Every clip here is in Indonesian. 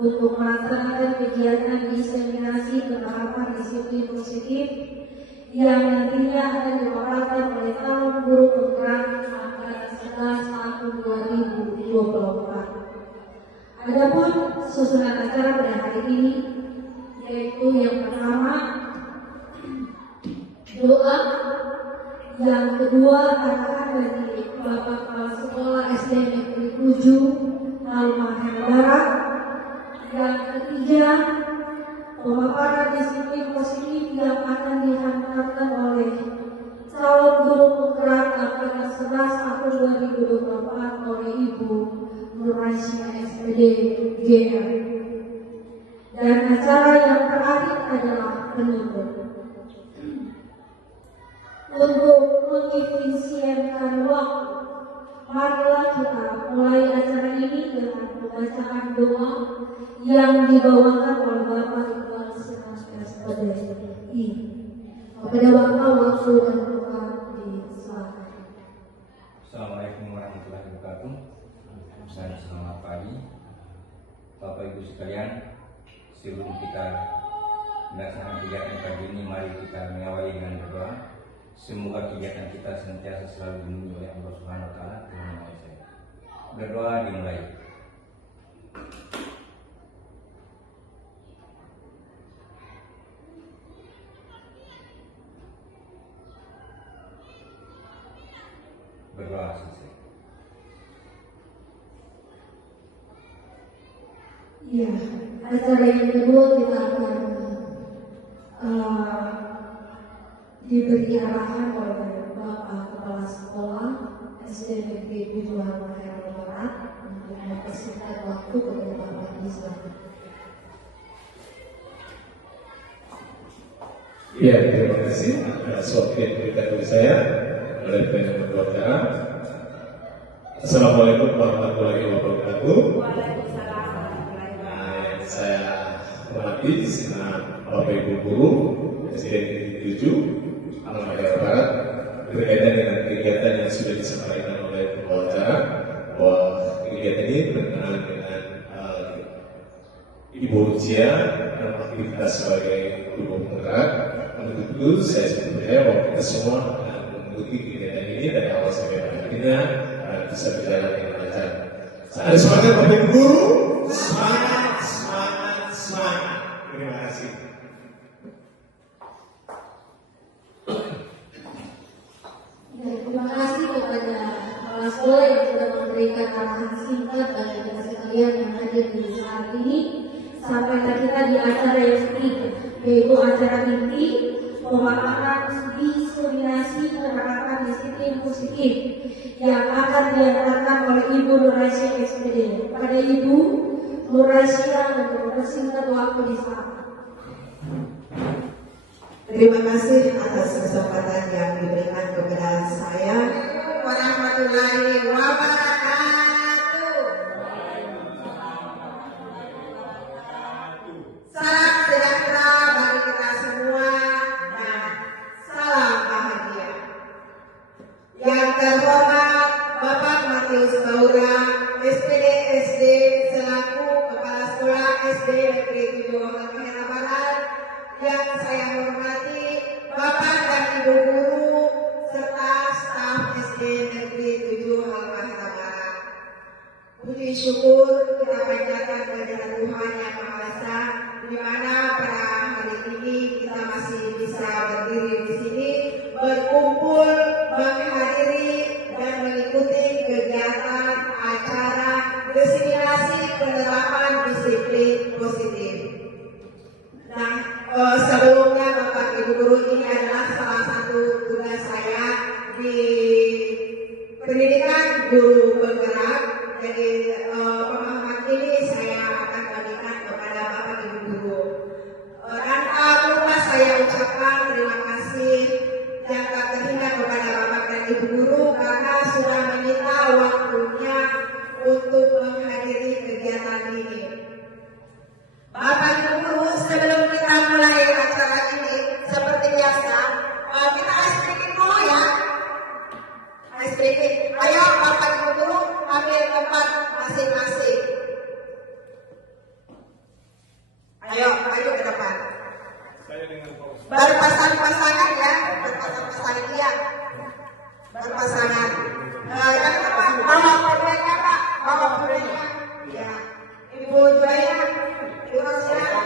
untuk melaksanakan kegiatan diseminasi penerapan disiplin positif yang nantinya akan dilakukan oleh calon guru penggerak angkatan 11 tahun 2024. Adapun susunan acara pada hari ini yaitu yang pertama doa, yang kedua arahan dari Bapak Kepala Sekolah SD Negeri 7 Halmahera Barat, yang ketiga pemaparan disiplin positif yang akan dihantarkan oleh calon guru penggerak angkatan 11 tahun 2024 oleh Ibu Nuraisyah SPD GR. Dan acara yang terakhir adalah penutup. Untuk mengefisienkan waktu, marilah kita mulai acara ini dengan pembacaan doa yang dibawakan oleh Bapak Iqbal Sinas SPDI. Kepada Bapak waktu dan tempat disilakan. Assalamualaikum warahmatullahi wabarakatuh. Selamat pagi, Bapak Ibu sekalian. Sebelum kita melaksanakan kegiatan pagi ini, mari kita mengawali dengan berdoa. Semoga kegiatan kita senantiasa selalu dilindungi oleh Allah Subhanahu wa taala. Berdoa dimulai. Berdoa selesai. Ya, acara yang kedua kita akan diberi arahan oleh Bapak Kepala Sekolah SD Negeri 7 Halmahera Barat untuk mempersingkat waktu kepada Bapak disilakan. Ya, terima kasih atas waktu yang diberikan kepada saya oleh penyelenggara acara. Assalamualaikum warahmatullahi wabarakatuh. Saya hormati senang Bapak Ibu Guru SD Negeri 7 Halmahera Barat berkaitan dengan kegiatan yang sudah disampaikan oleh pembawa acara, bahwa kegiatan ini berkenaan dengan Ibu Lucia dalam aktivitas sebagai guru penggerak. Untuk itu saya percaya bahwa kita semua akan mengikuti kegiatan ini dari awal sampai akhirnya bisa berjalan dengan lancar. Ada semangat Bapak Ibu Guru, semangat, semangat, semangat. Terima kasih. Ya, terima kasih kepada kepala sekolah yang sudah memberikan arahan singkat bagi kita sekalian yang hadir di saat ini. Sampaikan kita di acara yang ketiga, yaitu acara inti pemaparan diseminasi penerapan disiplin positif yang akan diantarkan oleh Ibu Nuraisyah SPD. Pada Ibu Nuraisyah untuk mempersingkat waktu di saat. Terima kasih atas kesempatan yang diberikan kepada saya. Warahmatullahi wabarakatuh. Salam sejahtera bagi kita semua dan salam bahagia. Yang terhormat Bapak Matius Baura, SPD SD selaku Kepala Sekolah SD Negeri 7 Halmahera Barat, yang saya hormati Bapak dan Ibu Guru serta staf SD Negeri 7 Halmahera Barat. Puji syukur kita panjatkan kehadirat Tuhan Yang Maha Esa, di mana pada hari ini kita masih bisa berdiri di sini, berkumpul, menghadiri dan mengikuti kegiatan acara diseminasi penerapan disiplin positif. Nah, sebelumnya Bapak Ibu Guru, ini adalah salah satu tugas saya di pendidikan guru penggerak. Jadi pemahaman ini saya akan bagikan kepada Bapak Ibu Guru. Dan lupa saya ucapkan terima kasih yang tak terhingga kepada Bapak dan Ibu Guru karena sudah menyita waktunya untuk menghadiri kegiatan ini. Bapak Ibu Guru, sebelum kita mulai acara ini, seperti biasa, kita icebreaking dulu ya. Icebreaking. Ayo Bapak Ibu Guru, ambil tempat masing-masing. Ayo, maju ke depan. Berpasang-pasangan ya, berpasang-pasangan iya. Berpasangan. Yang depan, bawa pembelinya Pak, bawa pembelinya. Ya, Ibu Juwaya, Ibu Rosiana.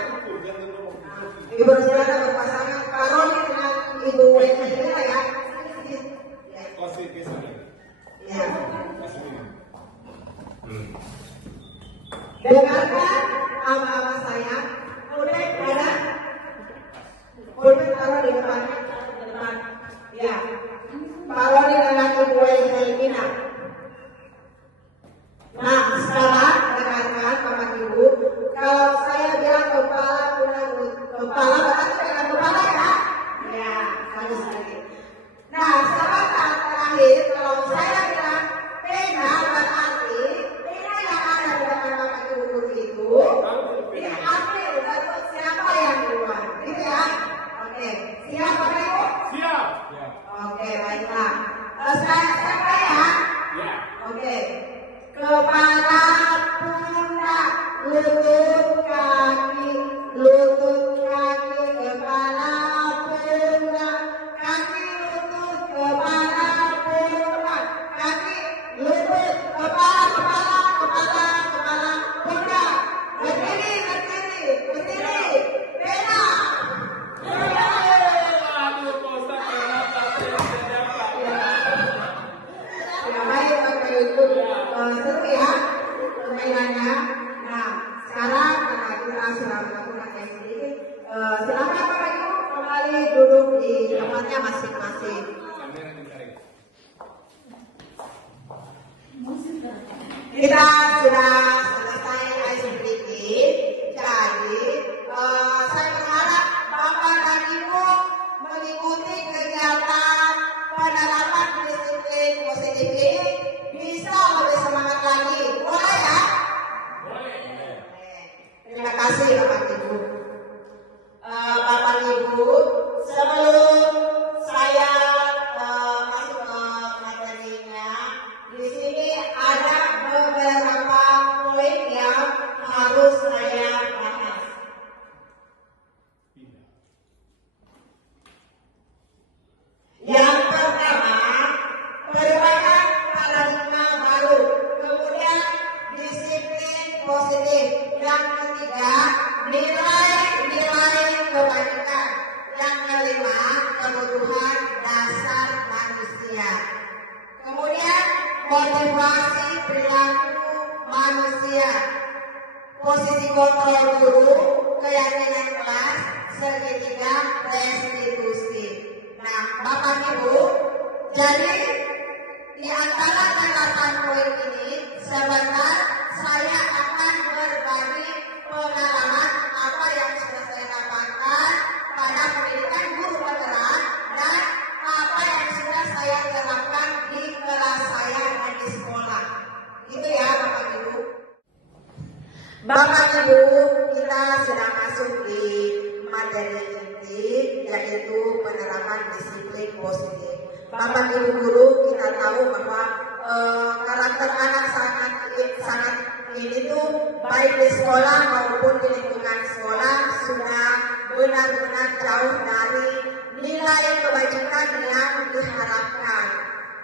Ibu Rosiana berpasangan. Karoli dengan Ibu Wena ya. Ya. Dengarkan ama-ama saya. Udah ada. Udah taruh di depan. Ya. Taruh di dengan Ibu Helmina. Nah, sekarang dengarkan Bapak Ibu. Kalau saya bilang kepala berarti dengan kepala ya. Ya, harus lagi. Nah, sekarang terakhir kalau saya bilang pena berarti pena yang ada di depan Bapak Ibu guru itu diambil untuk siapa yang keluar, gitu ya? Oke, siap Bapak Ibu? Siap. Oke, baiklah. Saya ya? Ya. Oke. Kepala, pundak, lutut kaki, kepala, pundak, kaki, lutut, kepala, pundak, kaki, lutut, kepala, pundak. Berdiri, beda. Aduh, Pak Ustaz, kenapa saya tidak dapat? Ya, baik Bapak Ibu, seru ya permainannya. Nah, sekarang karena kita sudah melakukan yang sedikit, silakan Bapak Ibu kembali duduk di tempatnya masing-masing. Kita sudah selesai ice breaking, jadi saya berharap Bapak dan Ibu mengikuti kegiatan penerapan disiplin positif ini bisa lebih semangat lagi. Boleh ya? Boleh. Terima kasih Bapak Ibu. Bapak Ibu, sebelum saya masuk ke materinya, di sini ada beberapa poin yang harus saya bahas. Yang pertama, perubahan paradigma baru. Kemudian disiplin positif. Yang ketiga, nilai-nilai kebajikan. Yang kelima, kebutuhan dasar manusia. Kemudian motivasi perilaku manusia. Posisi kontrol guru, keyakinan kelas, segitiga restitusi. Nah, Bapak Ibu, jadi di antara 8 poin ini sebentar saya akan berbagi pengalaman apa yang sudah saya dapatkan pada pendidikan guru penggerak dan apa yang sudah saya terapkan di kelas saya dan di sekolah. Gitu ya Bapak Ibu. Bapak Ibu, kita sudah masuk di materi inti yaitu penerapan disiplin positif. Bapak Ibu guru, kita tahu bahwa karakter anak sangat ini tuh baik di sekolah maupun di lingkungan sekolah sudah benar-benar jauh dari nilai kebajikan yang diharapkan.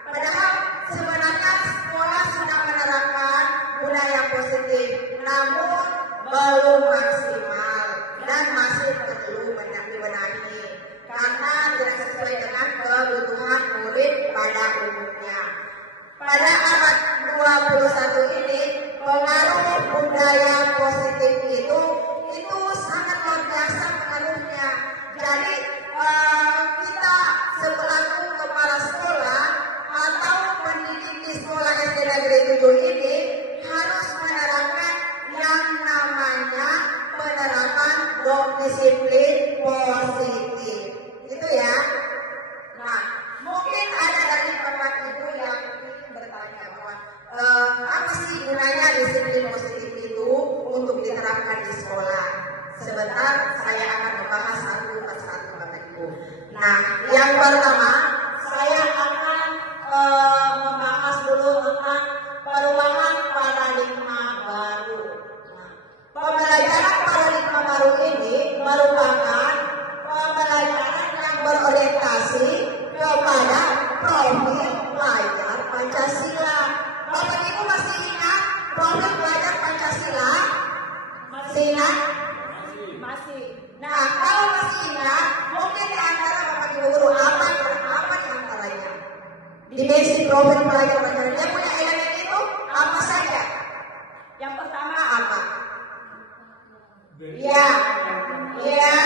Padahal sebenarnya sekolah sudah menerapkan budaya positif, namun belum maksimal dan masih perlu dibenahi karena tidak sesuai dengan kebutuhan murid pada umumnya. Pada abad 21 ini, pengaruh budaya positif itu sangat luar biasa pengaruhnya. Jadi kita selaku kepala sekolah atau pendidik di sekolah SD Negeri 7 ini harus menerapkan yang namanya penerapan disiplin positif. Itu ya. Nah, mungkin ada dari Bapak Ibu yang bertanya bahwa apa sih gunanya disiplin positif itu? belajar Pancasila? Masih ingat? Masih. Nah, kalau masih ingat, mungkin di antara Bapak Ibu guru apa di antaranya? Di basic problem belajar Pancasila dia punya elemen itu apa saja? Yang pertama Apa? Iya, iya,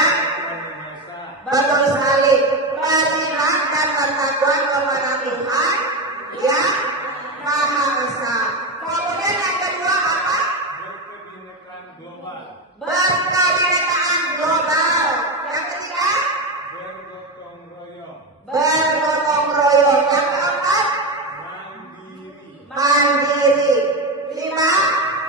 betul sekali. Beriman dan bertakwa kepada Tuhan yang Maha Esa. Kemudian yang kedua apa? Berkebinekaan global. Berkebinekaan global. Yang ketiga? Bergotong royong. Bergotong royong. Yang keempat? Mandiri. Mandiri. Lima?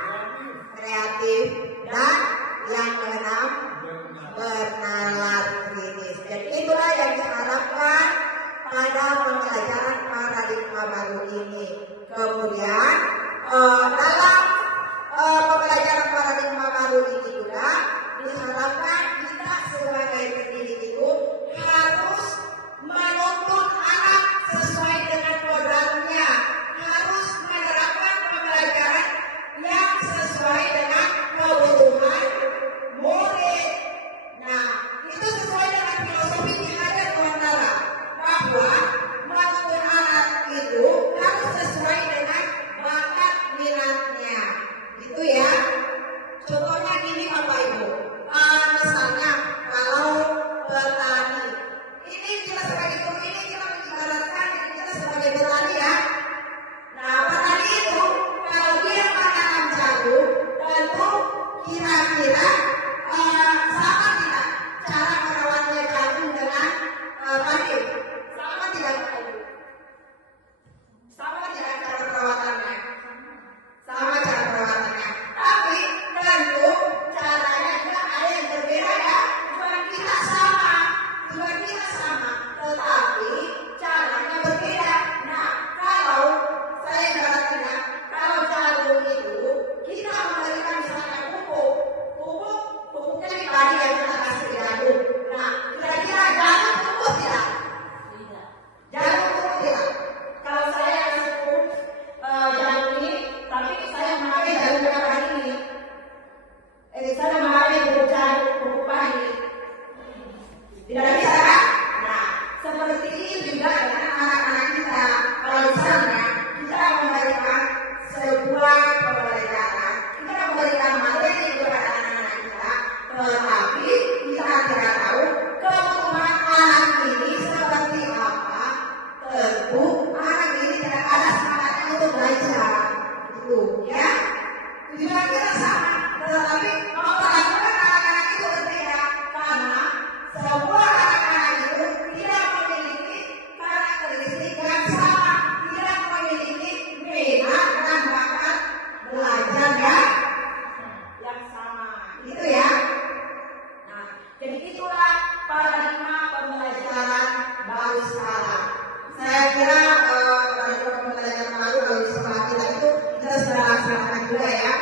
Kreatif. Kreatif. Dan yang keenam? Benar. Bernalar kritis. Jadi itulah yang diharapkan pada pembelajaran paradigma baru ini. Kemudian dalam pembelajaran paradigma baru ini juga diharapkan kita sebagai pendidik itu harus menuntut anak sesuai dengan kodratnya, harus menerapkan pembelajaran yang sesuai dengan kebutuhan murid. Nah, itu sesuai dengan filosofi Ki-Hajar Dewantara bahwa menuntut anak itu harus sesuai dengan bakat minatnya. Itu ya. Contohnya gini Bapak Ibu. Misalnya kalau petani, ini kita sebagai guru ini kita mengibaratkan diri kita sebagai petani ya. Nah, petani itu kalau dia menanam jagung, tentu kira-kira sama tidak cara merawatnya jagung dengan padi? Sama tidak Bapak Ibu? Sama tidak cara perawatannya? Sama cara perawatannya. Tapi tentu caranya juga ada yang berbeda ya. Tujuan kita sama, tetapi caranya berbeda. Nah, kalau saya ibaratnya, kalau jagung itu kita memberikan misalnya pupuknya di padi yang kita kasih ke jagung. Nah, kira-kira jagung tumbuh tidak? Jagung tumbuh tidak? Kalau saya kasih pupuk jagung ini, tapi saya memakai jagung yang padi ini, saya memakai pupuk padi, tidak bisa kan? Nah, seperti ini juga dengan anak-anak kita. Kalau misalnya kita memberikan sebuah pembelajaran, kita memberikan materi kepada anak-anak kita, tetapi kita tidak tahu kebutuhan anak ini seperti apa. Tentu anak ini tidak ada semangatnya untuk belajar, itu ya. Tujuan kita sama, tetapi memperlakukan anak-anak itu berbeda karena semua anak-anak itu tidak memiliki karakteristik yang sama, tidak memiliki minat dan bakat belajar yang sama. Itu ya. Nah, jadi itulah paradigma pembelajaran baru sekarang. Saya kira paradigma pembelajaran baru kalau di sekolah kita itu kita sudah laksanakan juga ya.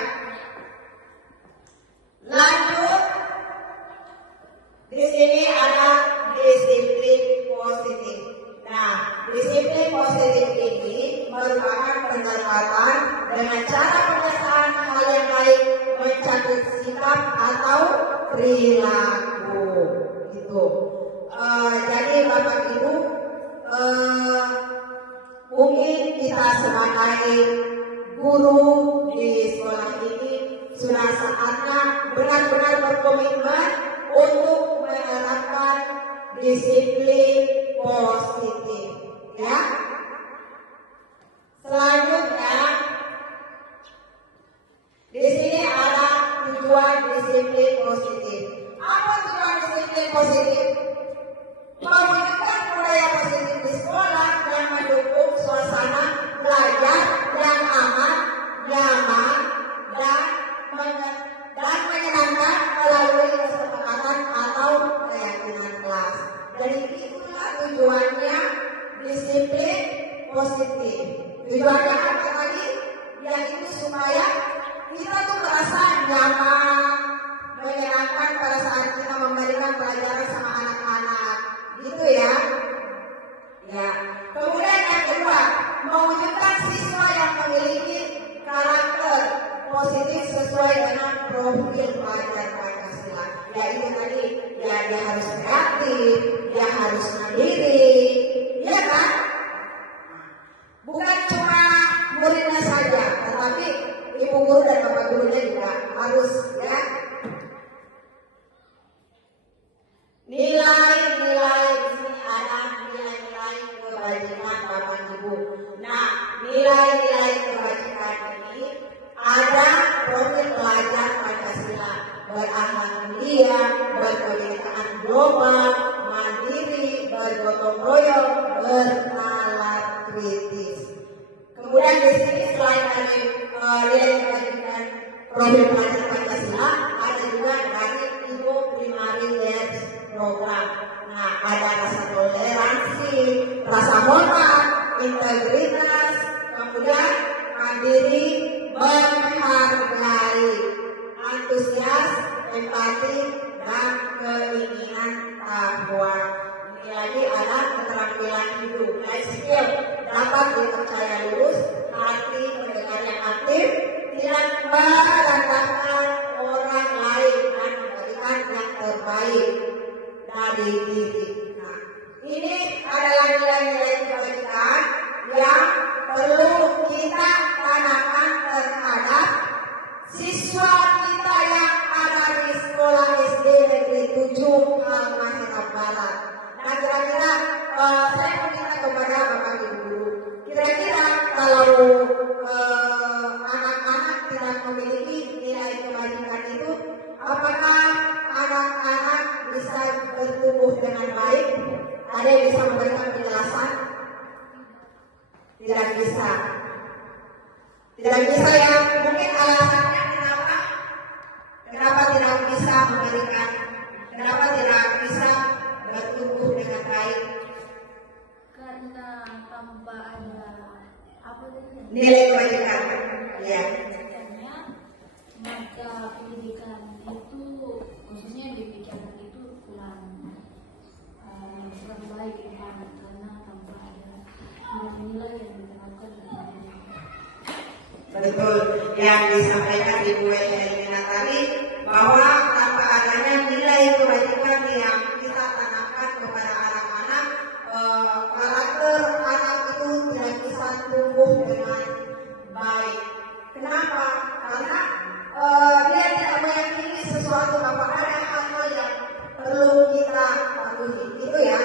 Lanjut. Di sini ada disiplin positif. Nah, disiplin positif ini merupakan pendekatan dengan cara pengesahan hal yang baik, mencakup sikap atau perilaku. Gitu. Jadi Bapak Ibu, mungkin kita sebagai guru di sekolah ini sudah saatnya benar-benar berkomitmen untuk menerapkan disiplin positif, ya. Selanjutnya, di sini ada tujuan disiplin positif. Apa tujuan disiplin positif? Mewujudkan budaya positif di sekolah dan mendukung suasana belajar yang aman, nyaman, dan menyenangkan melalui kesepakatan atau keyakinan kelas. Jadi itulah tujuannya disiplin positif. Tujuannya apa tadi? Yaitu supaya kita tuh merasa nyaman, menyenangkan pada saat kita memberikan pelajaran sama anak positif sesuai dengan profil pelajar Pancasila. Yaitu tadi, ya dia harus kreatif, dia harus mandiri, ya kan? Bukan cuma muridnya saja, tetapi ibu guru dan bapak gurunya juga harus, ya. Nilai-nilai di sini ada nilai-nilai kebajikan bapak ibu. Nah, nilai-nilai kebajikan ini ada profil pelajar Pancasila, berakhlak mulia, berkebinekaan global, mandiri, bergotong royong, bernalar kritis. Kemudian di sini selain dari nilai kebajikan profil pelajar Pancasila, ada juga dari Ibu Primary Years Program. Nah, ada rasa toleransi, rasa hormat, integritas, kemudian mandiri, menghargai, antusias, empati, dan keinginan takwa. Ini lagi ada keterampilan hidup, life skill, dapat dipercaya lulus, hati pendengar yang aktif, tidak merendahkan orang lain dan memberikan yang terbaik dari diri. Nah, ini adalah nilai-nilai kebajikan yang perlu kita tanamkan terhadap siswa kita yang ada di sekolah SD Negeri 7 Halmahera Barat. Nah, kira-kira saya meminta kepada Bapak Ibu Guru, kira-kira kalau anak-anak tidak memiliki nilai kebajikan itu, apakah anak-anak bisa bertumbuh dengan baik? Ada yang bisa memberikan penjelasan? Tidak bisa. Tidak bisa ya. Mungkin alasannya kenapa? Kenapa tidak bisa memberikan? Kenapa tidak bisa bertumbuh dengan baik? Karena tanpa ada apa tadi? Nilai kebajikan. Ya. Pendidikannya, maka pendidikan itu khususnya di pikiran itu kurang baik ya, karena tanpa ada nilai-nilai yang diterapkan dalam diri. Betul yang disampaikan Ibu Elina tadi, bahwa tanpa adanya nilai kebajikan yang kita tanamkan kepada anak-anak, karakter anak itu tidak bisa tumbuh dengan baik. Kenapa? Karena dia tidak meyakini sesuatu, bahwa ada hal-hal yang perlu kita patuhi, gitu ya.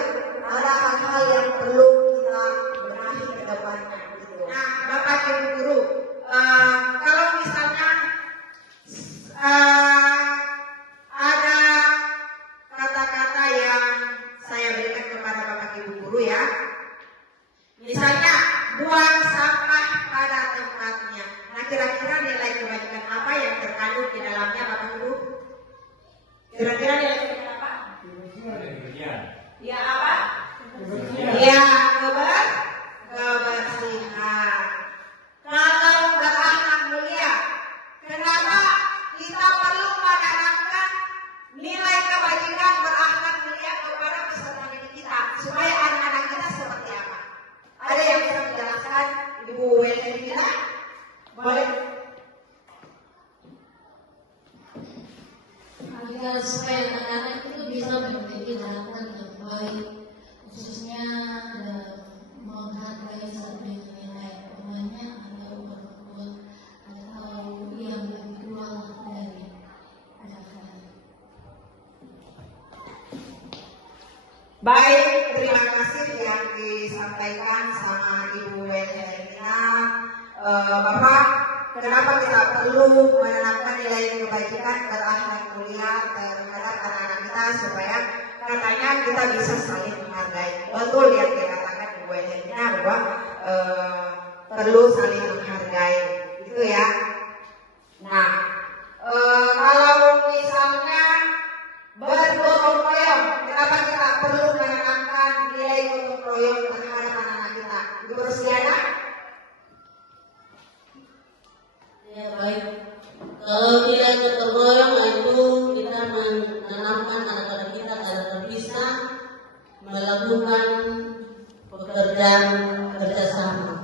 Ada hal-hal yang perlu kita benahi ke depannya, gitu. Nah, Bapak Ibu Guru, kalau misalnya ada kata-kata yang saya berikan kepada Bapak Ibu Guru ya, misalnya buang sampah pada tempatnya. Nah, kira-kira nilai kebajikan apa yang terkandung di dalamnya, Bapak Guru? Kira-kira nilai kebajikan apa? Ya apa? Ya, kebersihan. Kalau berakhlak mulia, kenapa kita perlu menanamkan nilai kebajikan berakhlak mulia kepada peserta didik kita, supaya anak-anak kita seperti apa? Ada yang bisa menjelaskan, Ibu Welina? Boleh? Agar supaya anak-anak itu bisa memiliki harapan yang baik, khususnya menghargai satu nilai umpamanya ada uang atau yang lebih tua dari anak-anak. Baik, terima kasih yang disampaikan sama Ibu Welina. Bapak, kenapa kita perlu menanamkan nilai kebajikan berakhlak mulia terhadap anak-anak kita, supaya katanya kita bisa saling menghargai. Betul yang dikatakan Ibu Welina, bahwa perlu saling menghargai, gitu ya. Nah, kalau misalnya bergotong royong, kenapa kita perlu menanamkan nilai gotong royong terhadap anak-anak kita? Ibu Rusdiana? Ya baik. Kalau nilai gotong royong itu kita menanamkan anak-anak kita agar bisa melakukan pekerjaan kerjasama.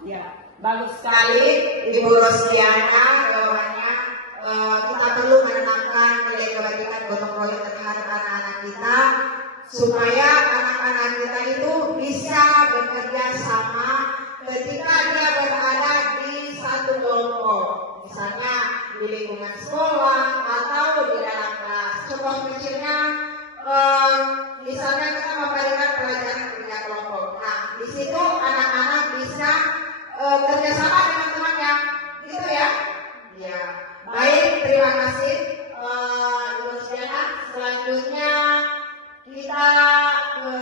Ya, Bagus sekali. Ibu Rosdiana, jawabannya kita perlu menanamkan nilai kebajikan gotong royong terhadap anak-anak kita supaya anak-anak kita itu bisa bekerja sama ketika dia berada di satu kelompok, misalnya di lingkungan sekolah atau di dalam kelas. Contoh kecilnya, misalnya kita memberikan pelajaran kerja kelompok. Nah, di situ anak-anak bisa kerjasama dengan temannya, gitu ya? Ya, baik, terima kasih, Ibu Rosdiana. Selanjutnya kita ke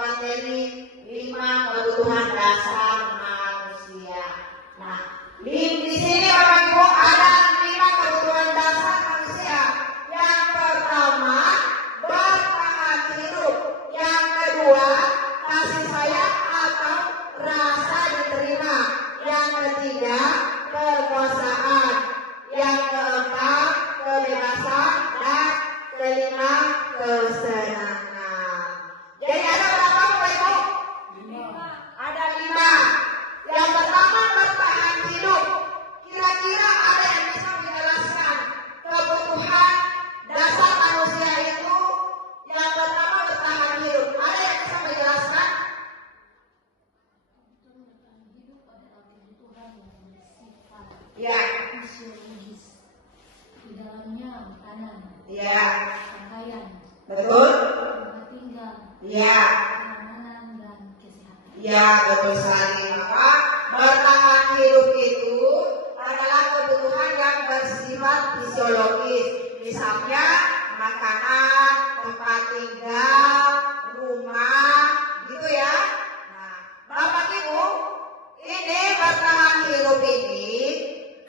materi 5 kebutuhan dasar manusia. Nah, di sini Bapak Ibu ada 5 kebutuhan dasar manusia. Yang pertama, bertahan hidup. Yang kedua, kasih sayang atau rasa diterima. Yang ketiga, kekuasaan. Yang keempat, kebebasan. Dan kelima, kesenangan. Jadi ada berapa Bapak Ibu? Ada 5. Yang pertama, bertahan hidup. Kira-kira ada yang bisa menjelaskan kebutuhan dasar manusia itu? Yang pertama, bertahan hidup. Ada yang bisa menjelaskan? Ya. Fisiologis. Di dalamnya makanan, Ya. pakaian, Betul? tempat tinggal, Ya. keamanan dan kesehatan. Ya, betul sekali. Maka bertahan hidup itu adalah kebutuhan yang bersifat fisiologis. Misalnya makanan, tempat tinggal, rumah, gitu ya. Nah, Bapak Ibu, ini bertahan hidup ini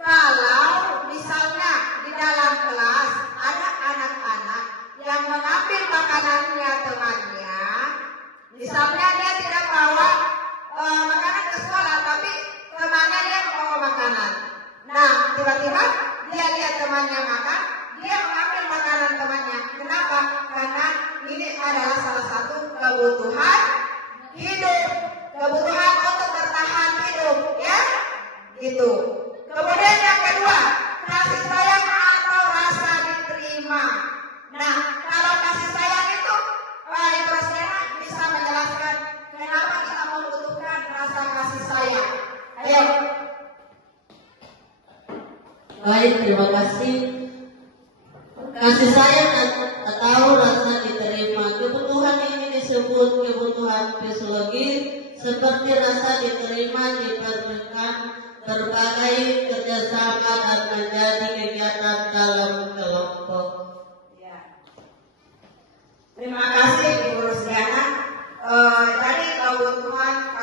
kalau misalnya di dalam kelas ada anak-anak yang mengambil makanannya temannya, misalnya dia tidak bawa makanan ke sekolah, tapi temannya dia membawa makanan. Nah, tiba-tiba dia lihat temannya makan, dia mengambil makanan temannya. Kenapa? Karena ini adalah salah satu kebutuhan hidup, kebutuhan untuk bertahan hidup, ya, gitu. Kemudian yang kedua, kasih sayang atau rasa diterima. Nah, kalau kasih sayang itu, Ibu Rosdiana bisa menjelaskan kenapa kita membutuhkan rasa kasih sayang. Ayo. Baik, terima kasih. Kasih sayang atau rasa diterima. Kebutuhan ini disebut kebutuhan fisiologis, seperti rasa diterima diperlukan berbagai kerjasama dan menjadi kegiatan dalam kelompok. Ya. Terima kasih Ibu Rosdiana. Tadi kebutuhan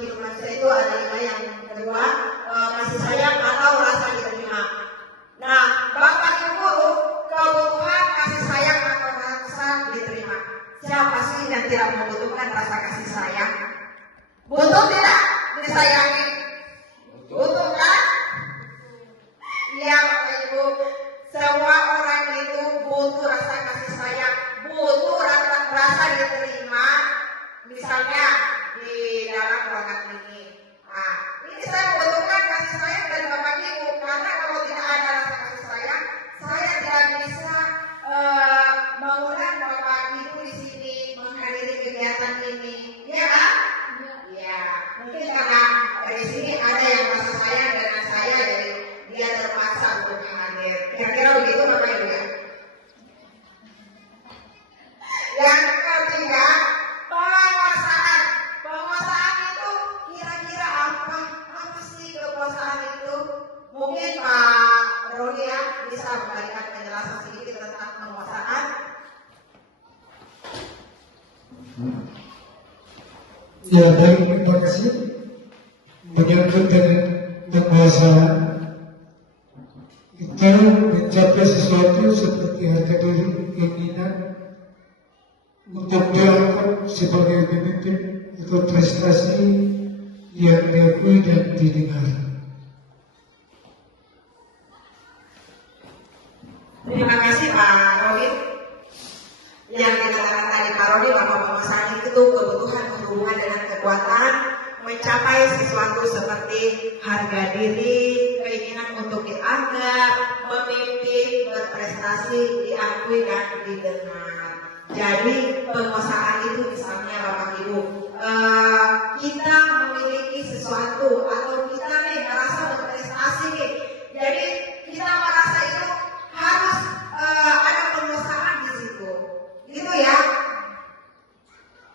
hidup manusia itu ada 5. Yang kedua, kasih sayang atau rasa diterima. Nah, Bapak Ibu, kebutuhan kasih sayang atau rasa diterima. Siapa sih yang tidak membutuhkan rasa kasih sayang? Butuh tidak disayangi? Butuh kan? Iya Bapak Ibu, semua orang itu butuh rasa kasih sayang, butuh rasa diterima. Misalnya di dalam ruangan ini. Nah, ini saya membutuhkan kasih sayang dari Bapak Ibu, karena kalau tidak ada rasa kasih sayang, saya tidak bisa mengundang Bapak Ibu di sini menghadiri kegiatan ini. Iya kan? Iya. Mungkin karena di sini ada yang rasa sayang dengan saya, jadi dia terpaksa untuk hadir. Kira-kira begitu Bapak Ibu ya? Yang ketiga, penguasaan. Penguasaan itu kira-kira apa? Apa sih kekuasaan itu? Mungkin Pak Rodi ya bisa memberikan penjelasan sedikit tentang penguasaan. Ya, baik, terima kasih. Menyangkut dengan penguasaan, kita mencapai sesuatu seperti harga diri, keinginan untuk dianggap sebagai pemimpin atau prestasi yang diakui dan didengar. Terima kasih Pak Rodi. Yang dikatakan tadi Pak Rodi bahwa penguasaan itu kebutuhan berhubungan dengan kekuatan, mencapai sesuatu seperti harga diri, keinginan untuk dianggap, memimpin, berprestasi, diakui dan didengar. Jadi penguasaan itu misalnya Bapak Ibu, kita memiliki sesuatu atau kita nih merasa berprestasi nih, jadi kita merasa itu harus ada penguasaan di situ, gitu ya.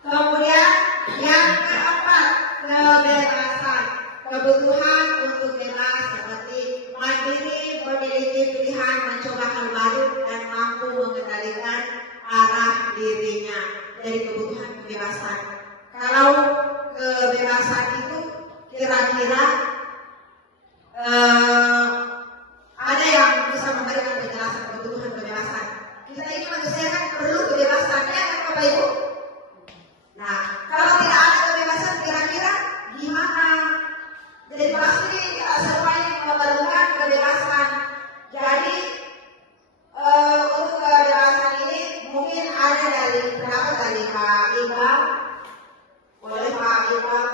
Kemudian yang keempat, kebebasan, kebutuhan untuk bebas seperti mandiri, memiliki pilihan, mencoba hal baru dan mampu mengendalikan arah dirinya. Dari kebutuhan kebebasan. Kalau kebebasan itu kira-kira ada yang bisa memberikan penjelasan kebutuhan kebebasan. Kita ini manusia kan perlu kebebasan, ya kan Bapak Ibu? Nah, kalau tidak ada kebebasan kira-kira gimana? Jadi pasti kita semuanya memerlukan kebebasan. Jadi untuk kebebasan ini mungkin ada dari pendapat dari Pak Iqbal. Boleh Pak Iqbal?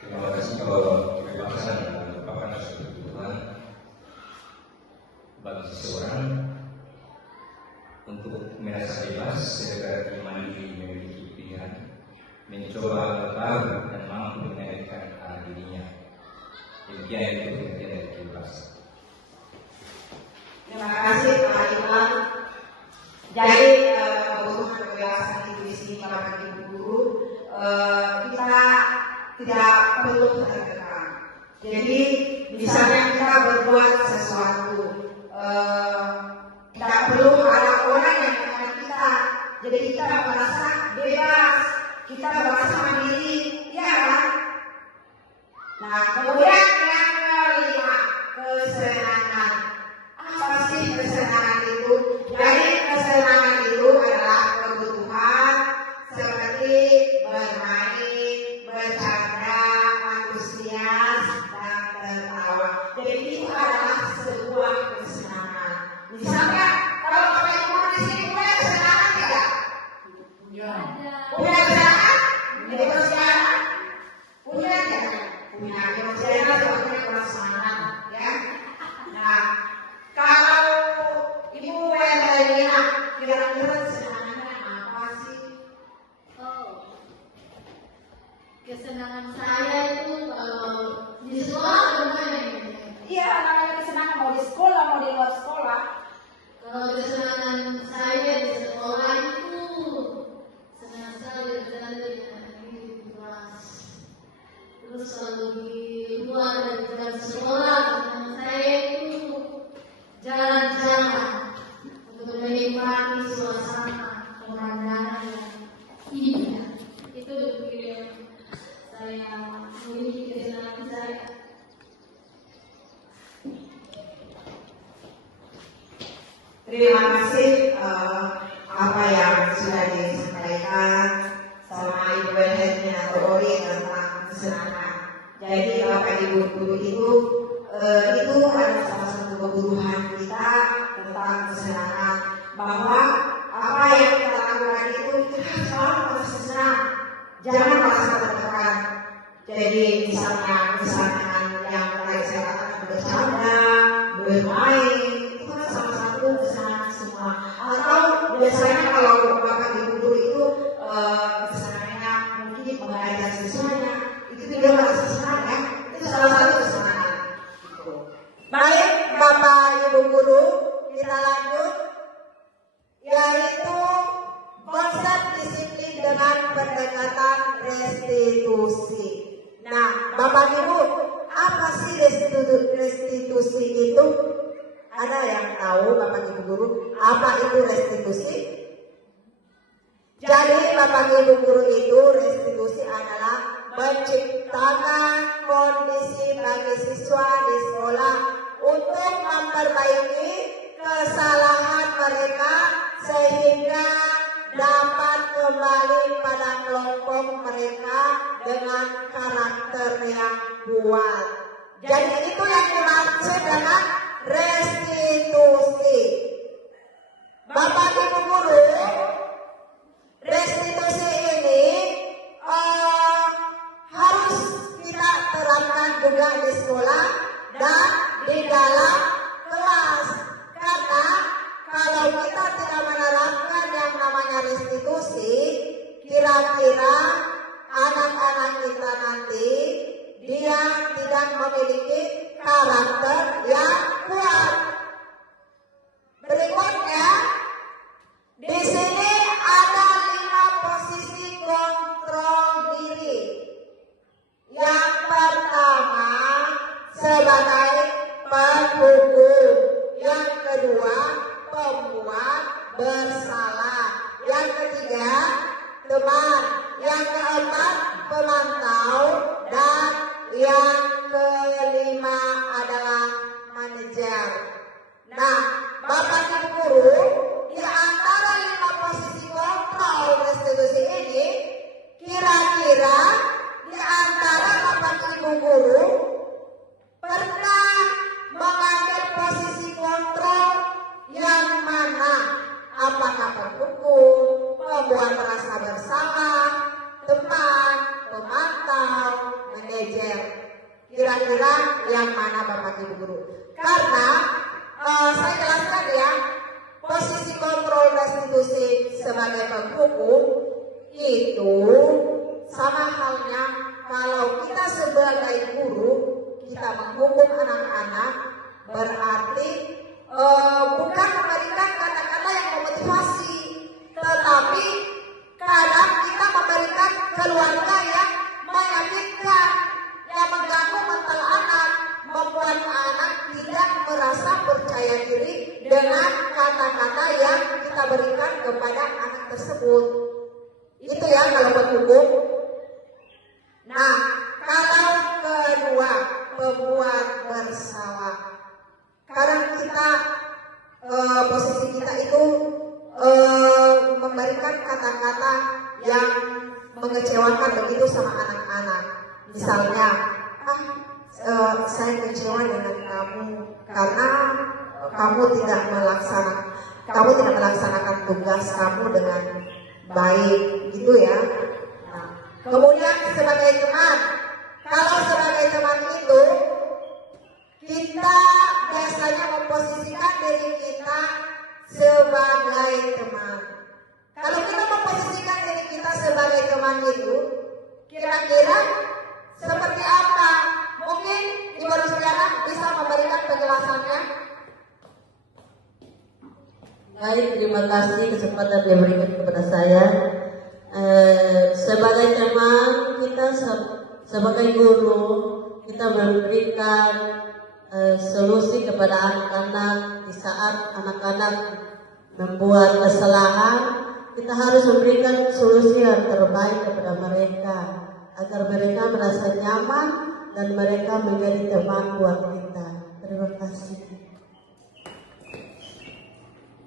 Terima kasih bahwa kebebasan merupakan suatu kebutuhan bagi seseorang untuk merasa bebas, sekedar mandiri, memiliki pilihan, mencoba hal baru dan mampu mengendalikan arah dirinya. Demikian itu pengertian dari kebebasan. Terima kasih Pak Iqbal. Jadi kebutuhan kebebasan itu di sini Bapak Ibu guru, kita tidak perlu terkekang. Jadi misalnya kita berbuat sesuatu, tidak perlu ada orang yang menekan kita. Jadi kita merasa bebas, kita merasa mandiri, ya kan? Nah kemudian yang kelima, kesenangan. Apa sih kesenangan itu? Jadi kesenangan itu adalah kebutuhan seperti bermain, bercanda, antusias, dan tertawa. Jadi itu adalah sebuah kesenangan. Misalnya kalau Bapak Ibu di sini punya kesenangan tidak? Punya kesenangan? Jadi kesenangan? Punya tidak? Punya kesenangan seperti kurang semangat, ya. Nah, kalau Ibu Wendalina kira-kira kesenangannya apa sih? Kesenangan saya itu kalau di sekolah bermain. Iya, namanya kesenangan mau di sekolah, mau di luar sekolah. Kalau kesenangan saya di sekolah itu senang sekali berjalan dengan di kelas. Terus kalau di luar dari kelas sekolah, senang saya itu jalan-jalan untuk menikmati suasana pemandangan yang indah. Itu yang saya memiliki kesenangan saya. Terima kasih apa yang sudah disampaikan sama Ibu Wendalina atau Ori tentang kesenangan. Jadi Bapak Ibu guru itu adalah salah satu kebutuhan kita tentang kesenangan, bahwa apa yang kita lakukan itu kita harus selalu merasa senang, jangan merasa tertekan. Jadi misalnya kesenangan yang tadi saya katakan bercanda, bermain, itu kan salah satu kesenangan semua. Atau biasanya kalau Bapak Ibu guru itu kesenangannya mungkin mengajar siswanya, itu juga merasa senang ya, itu salah satu kesenangan. Baik Bapak Ibu guru, kita lanjut, yaitu konsep disiplin dengan pendekatan restitusi. Nah Bapak Ibu, apa sih restitusi itu? Ada yang tahu Bapak Ibu guru apa itu restitusi? Jadi Bapak Ibu guru itu restitusi adalah menciptakan kondisi bagi siswa di sekolah untuk memperbaiki kesalahan mereka sehingga dapat kembali pada kelompok mereka dengan karakter yang kuat. Jadi itu yang dimaksud dengan restitusi. Bapak Ibu guru, juga di sekolah dan di dalam kelas. Karena kalau kita tidak menerapkan yang namanya restitusi, kira-kira anak-anak kita nanti dia tidak memiliki karakter yang kuat. Berikutnya, di sini ada 5 posisi kontrol diri. Yang pertama sebagai penghukum, yang kedua pembuat bersalah, yang ketiga teman, yang keempat pemantau, dan yang kelima adalah manajer. Nah, Bapak Ibu guru, di antara 5 posisi kontrol restitusi ini, kira-kira di antara Bapak Ibu guru pernah mengambil posisi kontrol yang mana? Apakah penghukum, pembuat merasa bersalah, teman, pemantau, manajer? Kira-kira yang mana Bapak Ibu guru? Karena saya jelaskan ya, posisi kontrol restitusi sebagai penghukum itu sama halnya kalau kita sebagai guru kita menghukum anak-anak, berarti bukan memberikan kata-kata yang memotivasi, tetapi kadang kita memberikan keluarga yang menyakitkan, yang mengganggu mental anak, membuat anak tidak merasa percaya diri dengan kata-kata yang kita berikan kepada anak tersebut. Itu ya kalau penghukum. Nah, kalau kedua, pembuat bersalah. Sekarang kita posisi kita itu memberikan kata-kata yang mengecewakan begitu sama anak-anak. Misalnya, saya kecewa dengan kamu karena kamu tidak melaksanakan tugas kamu dengan baik, gitu ya. Nah, kemudian sebagai teman, kalau sebagai teman itu kita biasanya memposisikan diri kita sebagai teman. Kalau kita memposisikan diri kita sebagai teman itu, kira-kira seperti apa? Mungkin Ibu Rusdiana bisa memberikan penjelasannya. Baik, terima kasih kesempatan yang diberikan kepada saya. Sebagai teman, kita sebagai guru, kita memberikan solusi kepada anak-anak. Di saat anak-anak membuat kesalahan, kita harus memberikan solusi yang terbaik kepada mereka agar mereka merasa nyaman dan mereka menjadi teman buat kita. Terima kasih.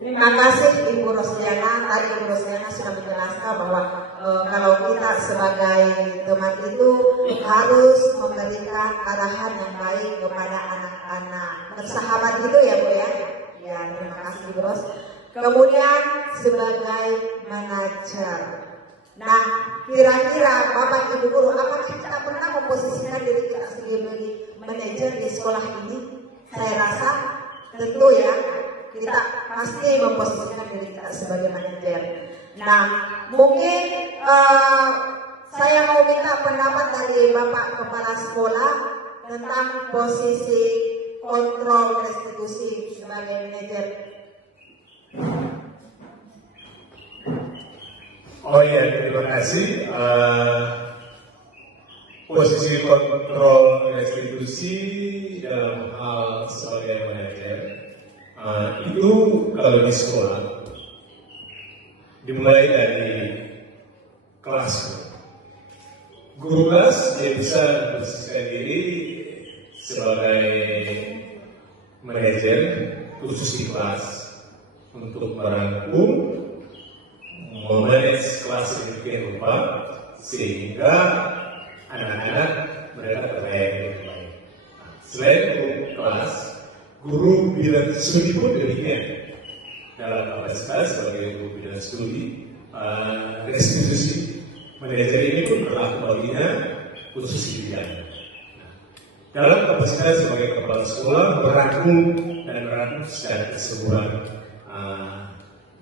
Terima kasih Ibu Rusdiana. Tadi Ibu Rusdiana sudah menjelaskan bahwa kalau kita sebagai teman itu harus memberikan arahan yang baik kepada anak-anak. Bersahabat gitu ya Bu ya. Ya, terima kasih Ibu Ros. Kemudian sebagai manajer. Nah, kira-kira Bapak Ibu guru, apakah kita pernah memposisikan diri kita sebagai manajer di sekolah ini? Saya rasa tentu ya, kita pasti memposisikan diri kita sebagai manajer. Nah, mungkin saya mau minta pendapat dari Bapak Kepala Sekolah tentang posisi kontrol restitusi sebagai manajer. Oh iya, terima kasih. Posisi kontrol restitusi dalam hal sebagai manajer itu kalau di sekolah dimulai dari kelas. Guru kelas dia bisa memposisikan diri sebagai manajer khusus di kelas untuk merangkum, memanage kelas sedemikian rupa sehingga anak-anak mereka terlayani dengan baik. Selain guru kelas, guru bidang studi pun demikian. Dalam kapasitas sebagai guru bidang studi, restitusi manajer ini pun berlaku baginya khusus di bidang. dalam kapasitas sebagai kepala sekolah merangkum dan merangkum secara keseluruhan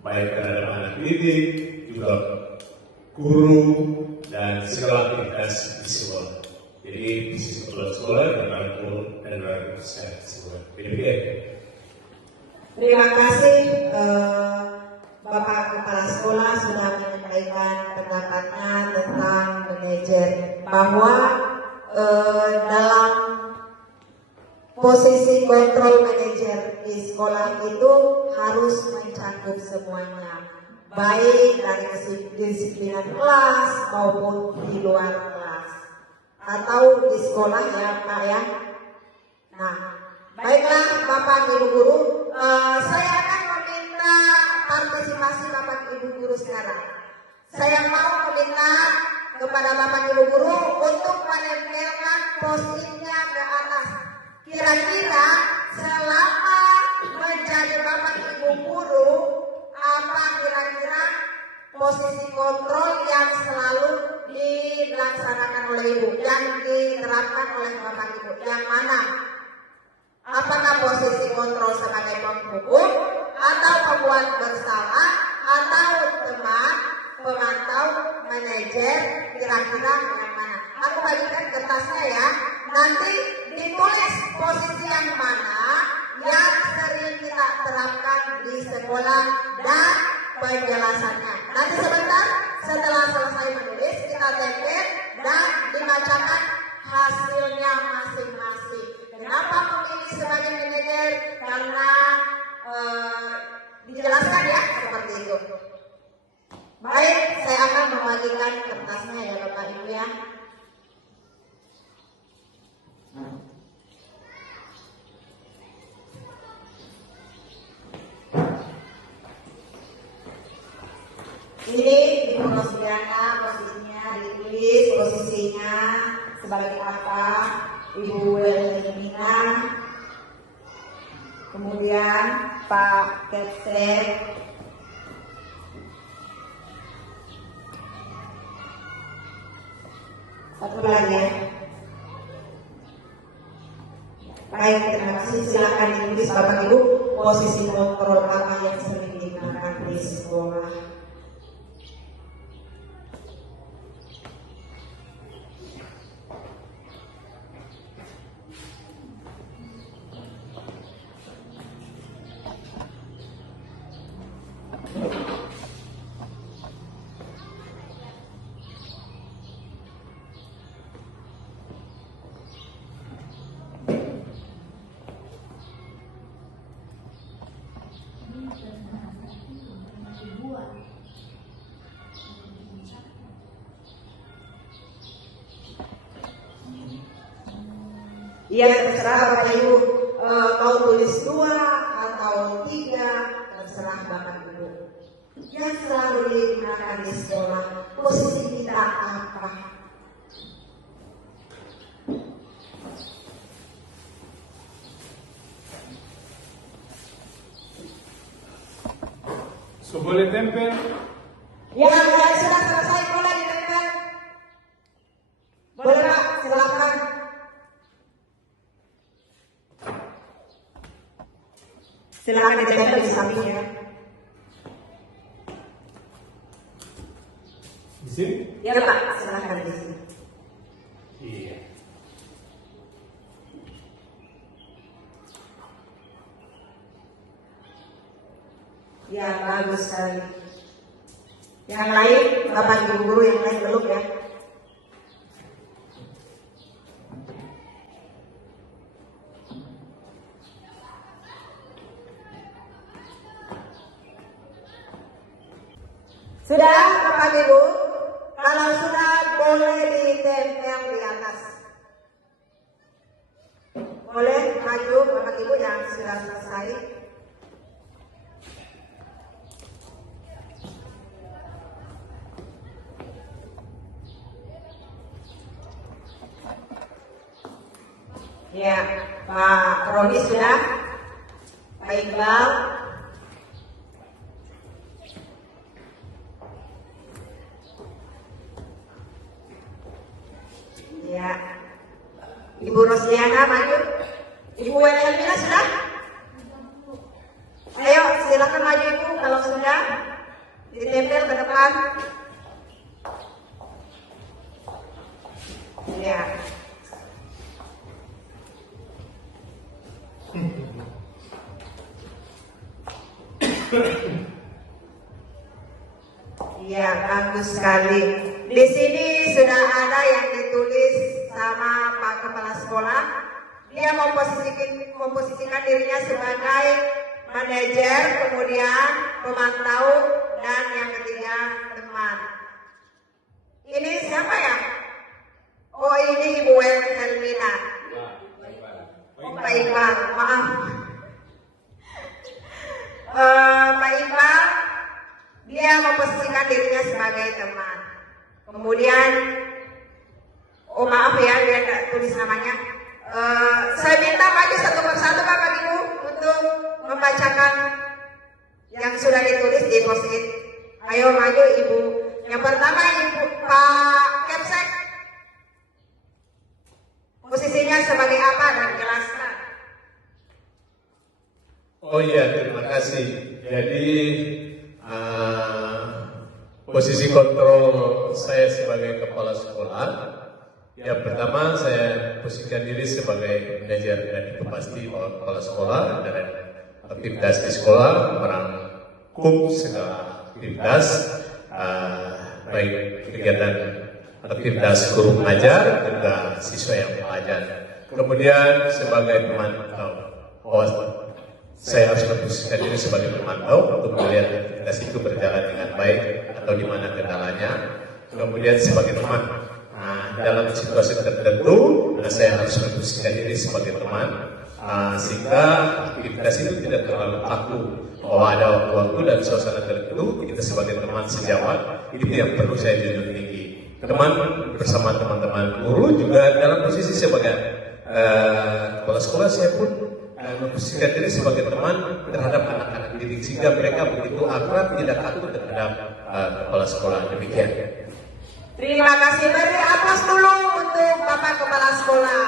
baik terhadap anak didik, juga guru dan segala aktivitas di sekolah. Jadi visi kepala sekolah dan merangkum secara keseluruhan. Demikian. Terima kasih Bapak Kepala Sekolah sudah menyampaikan pendapatnya tentang manajer, bahwa dalam posisi kontrol manajer di sekolah itu harus mencakup semuanya, baik dari kedisiplinan kelas maupun di luar kelas atau di sekolah ya Pak ya. Nah, baiklah Bapak Ibu Guru, saya akan meminta partisipasi Bapak Ibu Guru sekarang. Saya mau meminta kepada Bapak Ibu Guru untuk menempelkan post-itnya ke atas. Kira-kira selama menjadi Bapak Ibu Guru, apa kira-kira posisi kontrol yang selalu dilaksanakan oleh Ibu, yang diterapkan oleh Bapak Ibu, yang mana? Apakah posisi kontrol sebagai penghukum, atau pembuat bersalah, atau teman, pemantau, manajer, kira-kira yang mana? Aku bagikan kertasnya ya. Nanti ditulis posisi yang mana yang sering kita terapkan di sekolah dan penjelasannya. Nanti sebentar setelah selesai menulis kita tempel dan dibacakan hasilnya masing-masing. Kenapa memilih sebagai manajer? Karena dijelaskan ya seperti itu. Baik, saya akan membagikan kertasnya ya Bapak Ibu ya. Ini dipromosikannya, posisinya ditulis, posisinya sebagai apa, Ibu Welmina, kemudian Pak Kepsek, satu lagi ya. Baik, terima kasih. Silakan ditulis Bapak Ibu posisi kontrol apa yang sering digunakan di sekolah. Ya terserah Bapak Ibu mau tulis 2 atau 3, terserah Bapak Ibu. Yang selalu digunakan di sekolah, posisi kita apa? So boleh tempel? Yang sudah selesai boleh ditempel. Boleh Pak, silakan. Silakan ditempel di sampingnya. Di sini? Ya Pak, silakan di sini. Iya. Ya bagus sekali. Yang lain, Bapak Ibu Guru yang lain belum ya? Sudah Bapak Ibu? Kalau sudah boleh ditempel di atas. Boleh maju Bapak Ibu yang sudah selesai. Ya, Pak Roni sudah, Pak Iqbal, ya, Ibu Rosliana maju. Ibu Helmina sudah? Ayo silakan maju Ibu kalau sudah. Ditempel ke depan. Ya. Iya, bagus sekali. Di sini sudah ada yang ditulis sama Pak Kepala Sekolah. Dia memposisikan dirinya sebagai manajer, kemudian pemantau, dan yang ketiga teman. Ini siapa ya? Oh, ini Ibu Helmina. Oh, Pak Iqbal, maaf. Pak Iqbal, dia memposisikan dirinya sebagai teman. Kemudian, oh maaf ya, dia tidak tulis namanya. Saya minta maju satu persatu Bapak Ibu untuk membacakan yang sudah ditulis di post-it. Ayo maju Ibu. Yang pertama Ibu Pak Kepsek. Posisinya sebagai apa dan jelaskan. Oh iya, terima kasih. Jadi posisi kontrol saya sebagai kepala sekolah, yang pertama saya posisikan diri sebagai manajer, dan itu pasti bahwa kepala sekolah dan aktivitas di sekolah merangkum segala aktivitas, baik kegiatan aktivitas guru mengajar juga siswa yang belajar. Kemudian sebagai pemantau, saya harus memposisikan diri sebagai pemantau untuk melihat aktivitas itu berjalan dengan baik atau di mana kendalanya. Kemudian sebagai teman, dalam situasi tertentu saya harus memposisikan diri sebagai teman, sehingga aktivitas itu tidak terlalu kaku. Bahwa ada waktu-waktu dan suasana tertentu kita sebagai teman sejawat, itu yang perlu saya junjung tinggi. Teman bersama teman-teman guru juga dalam posisi sebagai kepala sekolah, saya pun memposisikan diri sebagai teman terhadap anak-anak didik, sehingga mereka begitu akrab, tidak takut terhadap kepala sekolah. Demikian. Terima kasih. Beri aplaus dulu untuk Bapak Kepala Sekolah.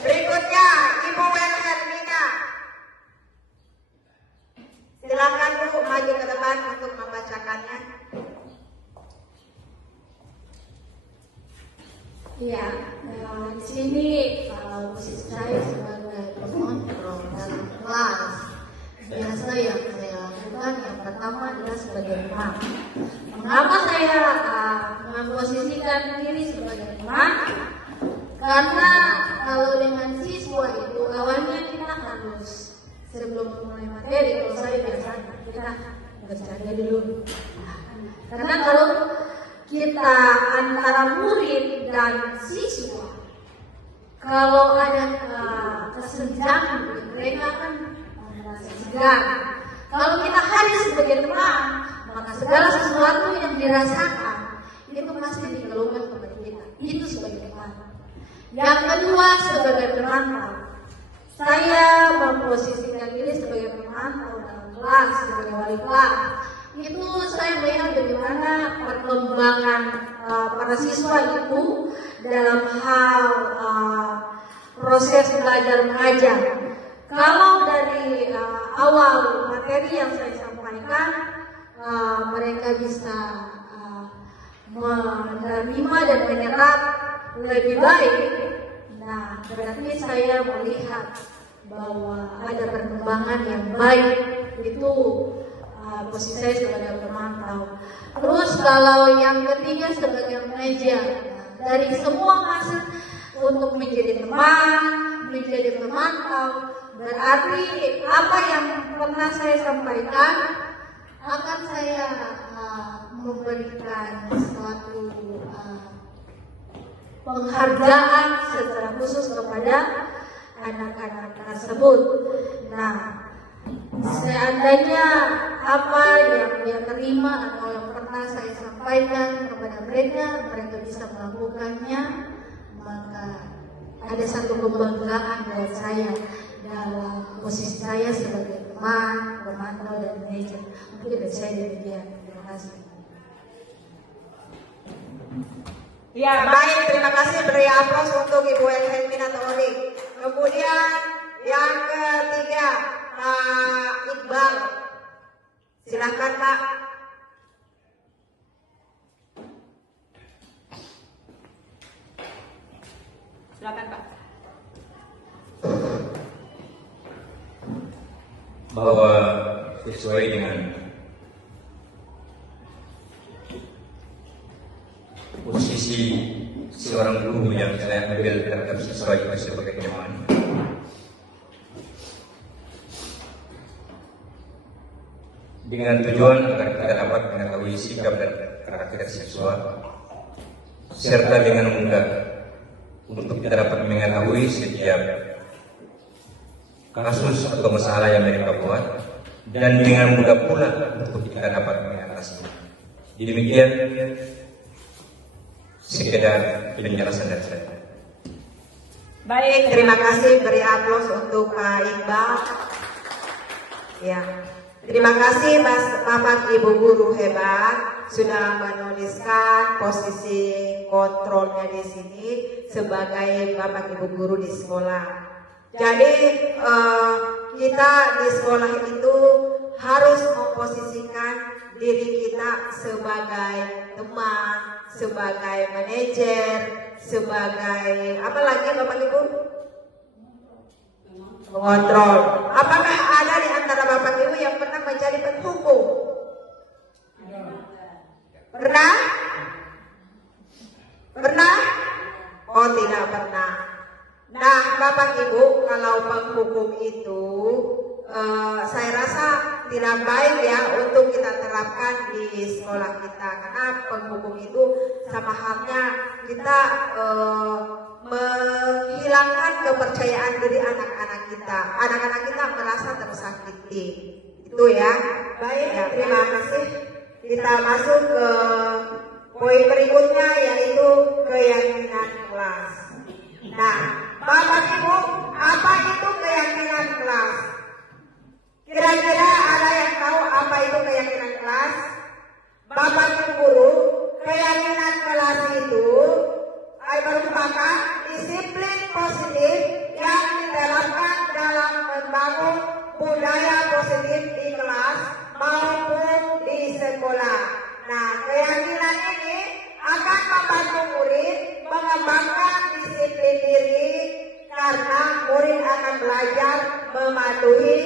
Berikutnya Ibu Helmina. Silakan Bu maju ke depan untuk membacakannya. Iya, di sini posisi saya sebagai pengontrol dalam kelas. Biasa yang saya lakukan yang pertama adalah sebagai teman. Mengapa saya memposisikan diri sebagai teman? Karena kalau dengan siswa itu awalnya kita harus sebelum memulai materi, kalau saya biasa kita bercanda dulu. Karena kalau kita antara murid dan siswa, kalau ada kesenjangan, mereka akan merasa segan. Kalau kita hadir sebagai teman, maka segala sesuatu yang dirasakan itu pasti dikeluhkan kepada kita. Itu sebagai teman. Yang kedua sebagai pemantau, saya memposisikan diri sebagai pemantau dalam kelas, sebagai wali kelas. Itu saya melihat bagaimana perkembangan para siswa itu dalam hal proses belajar mengajar. Kalau dari awal materi yang saya sampaikan, mereka bisa menerima dan menyerap lebih baik. Nah, berarti saya melihat bahwa ada perkembangan yang baik. Itu posisi saya sebagai pemantau. Terus kalau yang ketiga sebagai manajer, dari semua hasil untuk menjadi teman, menjadi pemantau, berarti apa yang pernah saya sampaikan akan saya memberikan suatu penghargaan secara khusus kepada anak-anak tersebut. Nah, seandainya apa yang dia terima atau yang pernah saya sampaikan kepada mereka, mereka bisa melakukannya, maka ada satu kebanggaan buat saya dalam posisi saya sebagai teman, pemantau, dan manajer. Mungkin dari saya demikian. Terima kasih. Ya, Baik, terima kasih, beri aplaus untuk Ibu Elhelmina Tauri. Kemudian yang ketiga, Pak Iqbal. Silakan Pak. silakan Pak. Bahwa sesuai dengan posisi seorang guru yang saya ambil terhadap siswa itu sebagai teman, dengan tujuan agar kita dapat mengetahui sikap dan karakter siswa, serta dengan mudah untuk kita dapat mengetahui setiap kasus atau masalah yang mereka buat, dan dengan mudah pula untuk kita dapat mengatasinya. Demikian sekedar penjelasan dari saya. Baik, terima kasih, beri aplaus untuk Pak Iqbal. Ya, terima kasih Bapak Ibu guru hebat sudah menuliskan posisi kontrolnya di sini sebagai Bapak Ibu guru di sekolah. Jadi kita di sekolah itu harus memposisikan diri kita sebagai teman, sebagai manajer, sebagai apa lagi Bapak Ibu? Pengontrol. Apakah ada di antara Bapak Ibu yang pernah menjadi penghukum? Pernah? Pernah? Oh, tidak pernah. Nah, Bapak Ibu, kalau penghukum itu saya rasa tidak baik ya untuk kita terapkan di sekolah kita, karena penghukum itu sama halnya kita menghilangkan kepercayaan diri anak-anak kita. Anak-anak kita merasa tersakiti. Itu ya. Baik, ya, terima kasih. Kita masuk ke poin berikutnya, yaitu keyakinan kelas. Nah, Bapak Ibu, apa itu keyakinan kelas? Kira-kira ada yang tahu apa itu keyakinan kelas? Bapak Ibu guru, keyakinan kelas itu merupakan disiplin positif yang diterapkan dalam membangun budaya positif di kelas maupun di sekolah. Nah, keyakinan ini akan membantu murid mengembangkan disiplin diri karena murid akan belajar mematuhi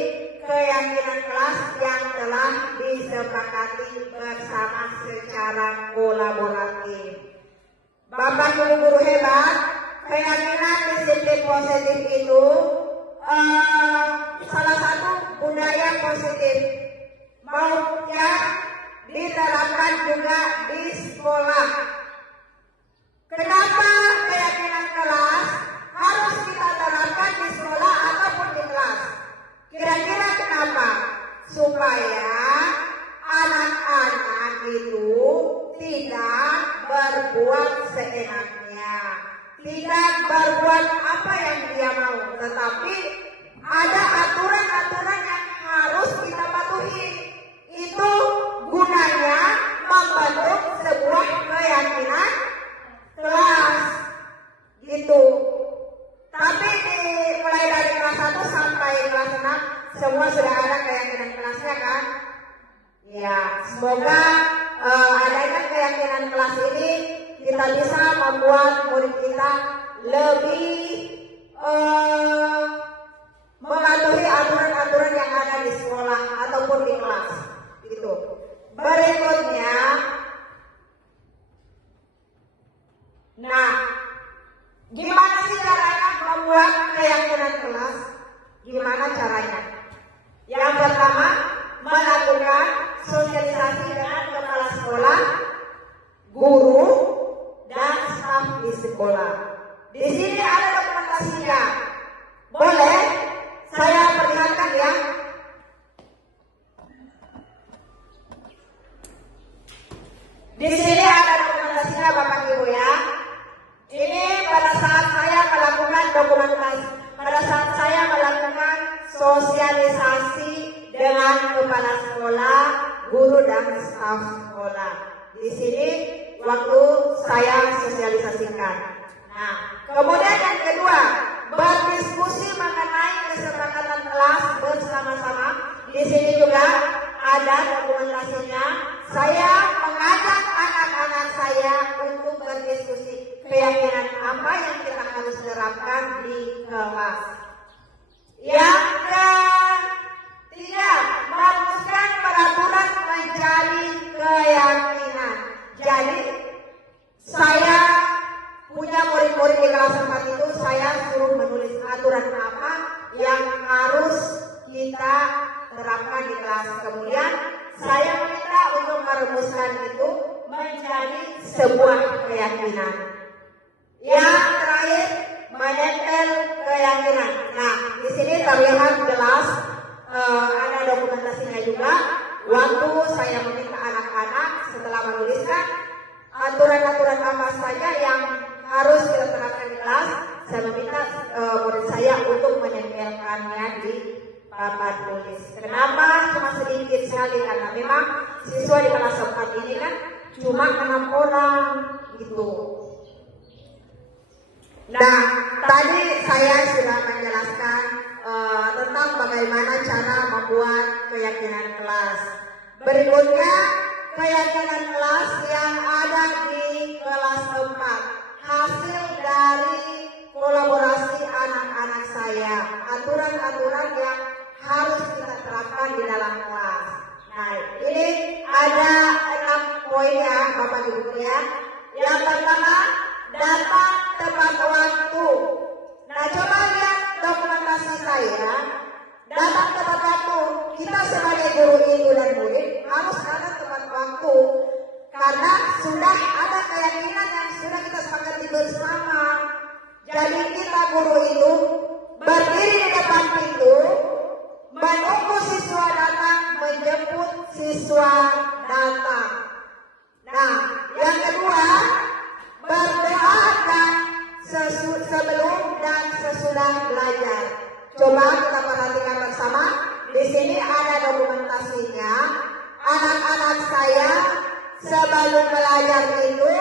keyakinan kelas yang telah disepakati bersama secara kolaboratif. Bapak Ibu guru hebat, keyakinan disiplin positif itu salah satu budaya positif mau yang diterapkan juga di sekolah. Kenapa keyakinan kelas harus kita terapkan di sekolah ataupun di kelas? Kira-kira kenapa? Supaya anak-anak itu tidak berbuat seenaknya, tidak berbuat apa yang dia mau, tetapi ada aturan-aturan yang harus kita patuhi. Itu gunanya membentuk sebuah keyakinan kelas gitu. Tapi mulai dari kelas 1 sampai kelas 6 semua sudah ada keyakinan kelasnya kan? Ya, semoga adanya keyakinan kelas ini kita bisa membuat murid kita lebih mematuhi aturan-aturan yang ada di sekolah ataupun di kelas gitu. Berikutnya, nah, gimana sih caranya membuat keyakinan kelas? Gimana caranya? Yang pertama, melakukan sosialisasi dengan kepala sekolah, guru, dan staf di sekolah. Di sini ada dokumentasinya. Boleh saya perlihatkan ya? Di sini ada dokumentasinya Bapak Ibu ya. Ini pada saat saya melakukan dokumentasi, pada saat saya melakukan sosialisasi dengan kepala sekolah, guru dan staf sekolah. Di sini waktu saya sosialisasikan. Nah, kemudian yang kedua, berdiskusi mengenai kesepakatan kelas bersama-sama. Di sini juga ada dokumentasinya. Saya mengajak anak-anak saya untuk berdiskusi keyakinan apa yang kita harus terapkan di kelas. Yang ketiga, merumuskan peraturan menjadi keyakinan. Jadi saya punya murid-murid di kelas 4 itu, saya suruh menulis aturan apa yang harus kita terapkan di kelas. Kemudian saya meminta untuk merumuskan itu menjadi sebuah keyakinan. Yang terakhir, menempel keyakinan. Nah, di sini terlihat jelas ada dokumentasinya juga. Waktu saya meminta anak-anak setelah menuliskan aturan-aturan apa saja yang harus kita terapkan di kelas, saya meminta murid saya untuk menempelkannya di papan tulis. Kenapa cuma sedikit sekali? Karena memang siswa di kelas 4 ini kan cuma 6 orang gitu. Nah, tadi saya sudah menjelaskan tentang bagaimana cara membuat keyakinan kelas. Berikutnya, keyakinan kelas yang ada di kelas 4. Hasil dari kolaborasi anak-anak saya. Aturan-aturan yang harus kita terapkan di dalam kelas. Nah, ini ada 6 poin ya, Bapak Ibu ya. Yang pertama, datang tepat waktu. Nah, coba lihat dokumentasi saya. Datang tepat waktu. Kita sebagai guru ibu dan murid harus datang tepat waktu. Karena sudah ada keyakinan yang sudah kita sepakati bersama. Jadi kita guru itu berdiri di depan pintu, menunggu siswa datang, menjemput siswa datang. Nah, yang kedua, berdoa dan sebelum dan sesudah belajar. Coba kita perhatikan bersama. Di sini ada dokumentasinya. Anak-anak saya sebelum belajar itu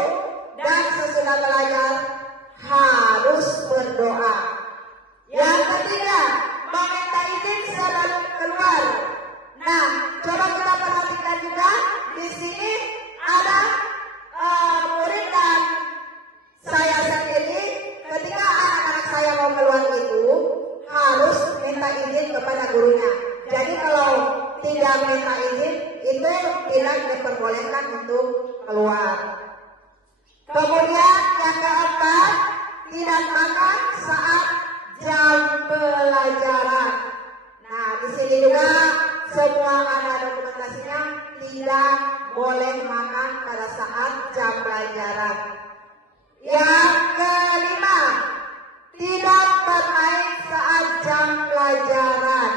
dan sesudah belajar harus berdoa. Yang ketiga, meminta izin sebelum keluar. Nah, coba kita perhatikan juga di sini ada murid dan saya sendiri. Ketika anak-anak saya mau keluar itu harus minta izin kepada gurunya. Jadi kalau tidak minta izin itu tidak diperbolehkan untuk keluar. Kemudian yang keempat, tidak makan saat jam pelajaran. Nah, di sini juga semua ada dokumentasinya, tidak boleh makan pada saat jam pelajaran. Yang kelima, tidak bermain saat jam pelajaran.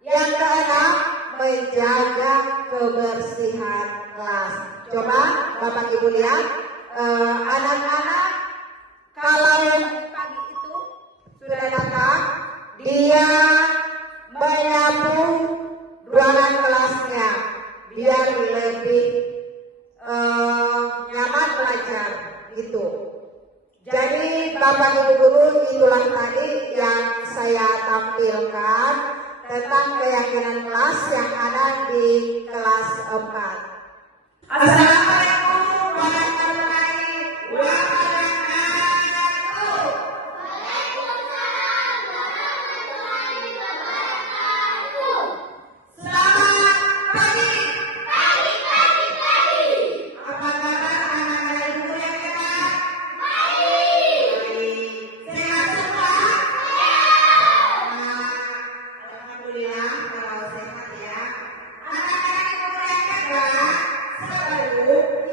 Yang keenam, menjaga kebersihan kelas. Coba Bapak Ibu lihat, anak-anak kalau pagi itu sudah datang, dia menyapu ruangan kelasnya biar lebih nyaman belajar gitu. Jadi Bapak Ibu guru, itulah tadi yang saya tampilkan tentang keyakinan kelas yang ada di kelas 4. Assalamualaikum warahmatullahi wabarakatuh. Waalaikumsalam warahmatullahi wabarakatuh. Selamat pagi. Pagi. Apa kabar anak-anak ibu yang hebat? Baik. Sehat semua? Nah, alhamdulillah kalau sehat ya. Anak-anak ibu yang hebat, sebelum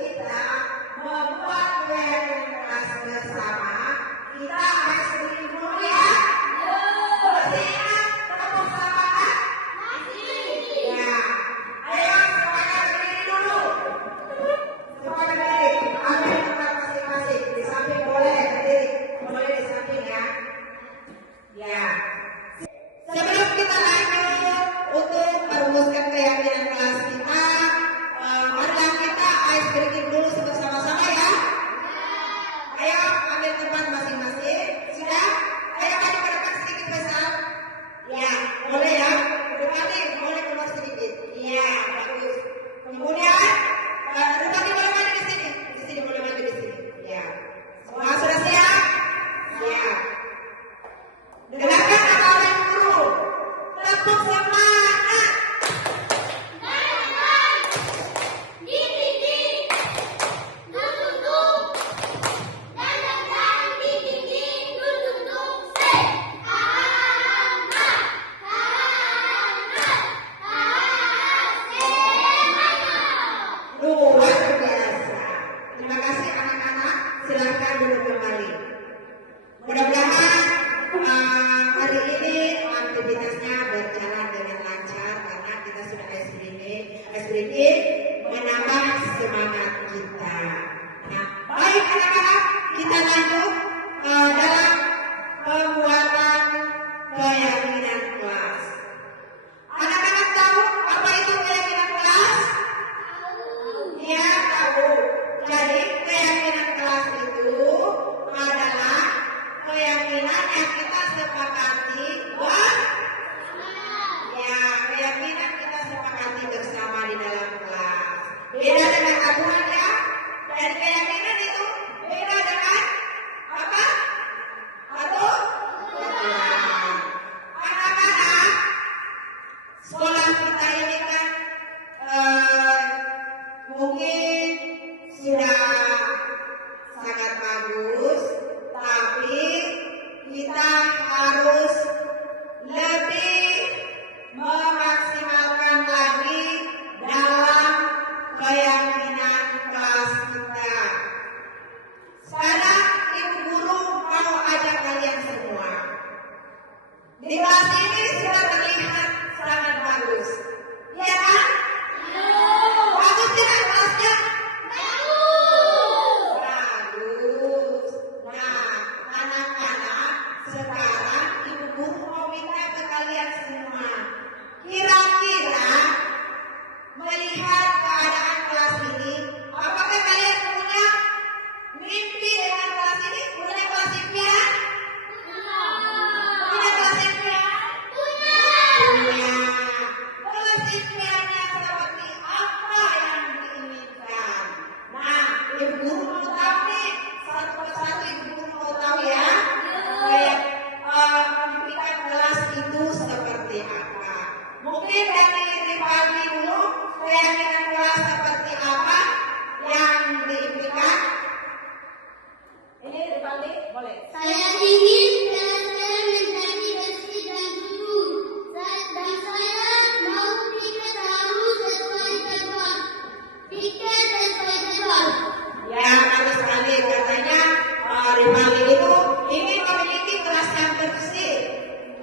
dipanggil itu ingin memiliki kelas yang bersih,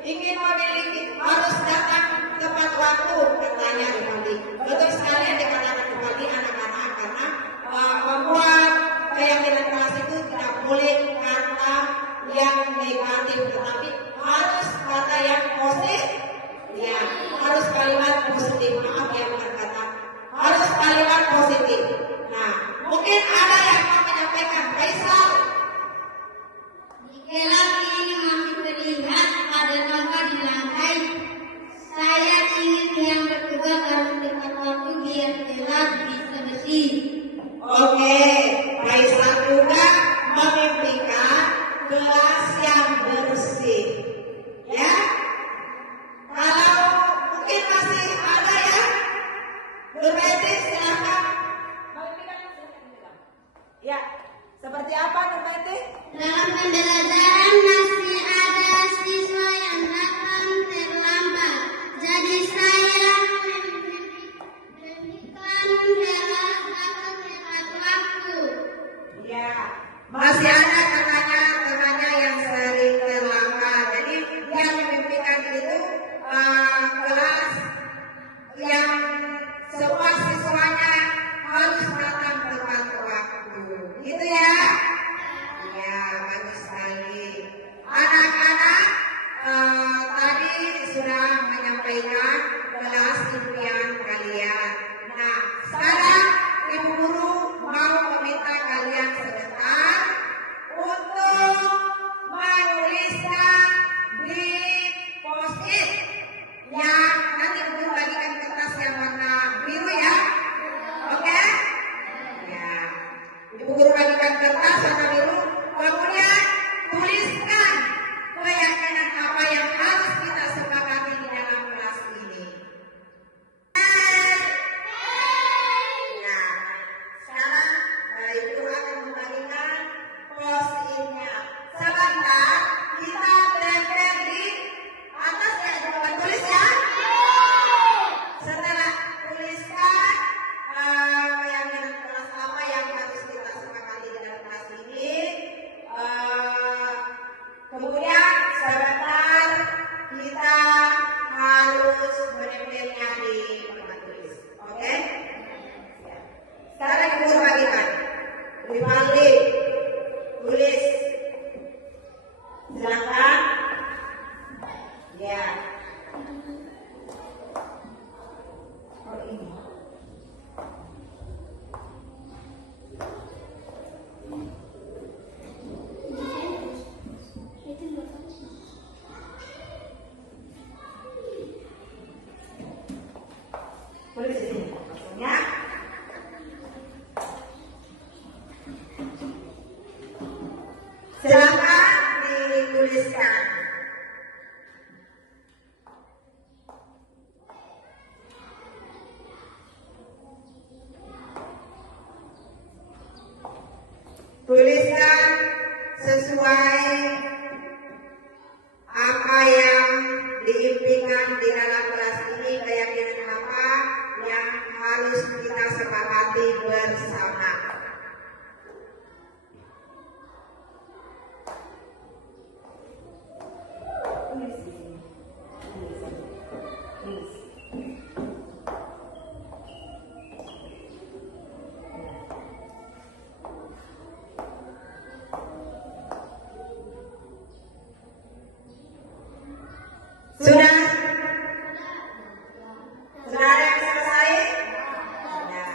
ingin memiliki harus datang tepat waktu, katanya dipanggil. Betul sekali yang dikatakan dipanggil anak-anak, karena membuat keyakinan kelas itu tidak boleh kata yang negatif, tetapi harus kata yang positif. Ya, harus kalimat positif. Maaf ya berkata, harus kalimat positif. Nah, mungkin ada yang mau menyampaikan, Faisal. Di kelas ini masih terlihat ada sampah di lantai. Saya ingin yang bertugas harus tepat waktu biar kelas bisa bersih. Oke, Faisal juga memimpikan kelas yang bersih. Ya, kalau mungkin masih ada ya, berbeda silakan. Ya, seperti apa Nurmeti? Dalam pembelajaran masih ada siswa yang datang terlambat. Jadi saya memberikan kelas dapat tepat waktu. Ya, masih ada katanya temannya yang sering terlambat. Jadi dia memimpikan itu kelas yang semua siswanya harus datang tepat waktu. Gitu ya? Ya, bagus sekali. Anak-anak tadi sudah menyampaikan kelas impian kalian. Nah, sekarang Ibu Guru mau meminta kalian sebentar untuk menuliskan di post-it yang nanti Ibu Guru bagikan kertas yang warna biru ya. Oke? Ya. Ibu Guru bagikan kertas warna biru. Kemudian tuliskan keyakinan apa yang harus kita sepakati di dalam kelas ini. Nah, sekarang Ibu akan membagikan post-it-nya. Sebentar, kita tempel di atas ya, jangan tulis ya. Setelah tuliskan keyakinan kelas apa yang harus kita sepakati di dalam kelas ini, kemudian sebentar kita harus menempelnya di tempat tulis. Oke? Sekarang Ibu Guru bagikan. Dipanggil, tulis. Silakan. Ya. Oh ini. Tulis di sini. Maksudnya. Silakan dituliskan. Tuliskan sesuai apa yang diimpikan di dalam kelas ini, keyakinan apa yang harus kita sepakati bersama. Tulis di sini. Tulis. Sudah? Sudah ada yang selesai? Ya.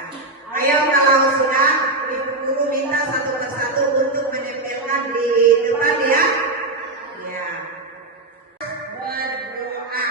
Ayo kalau sudah, Ibu Guru minta satu persatu untuk menempelkan di depan ya. Ya. Berdoa.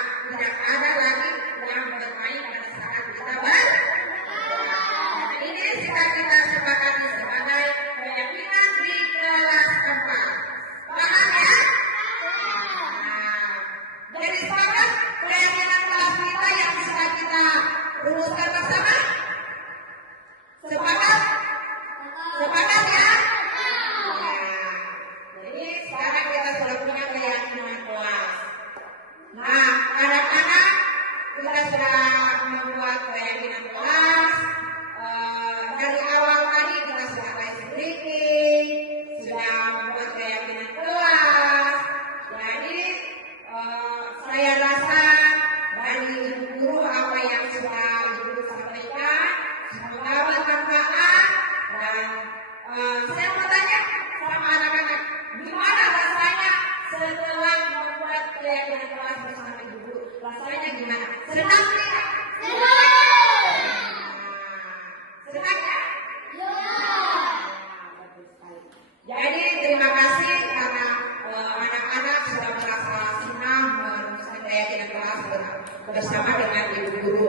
bersama dengan ibu guru.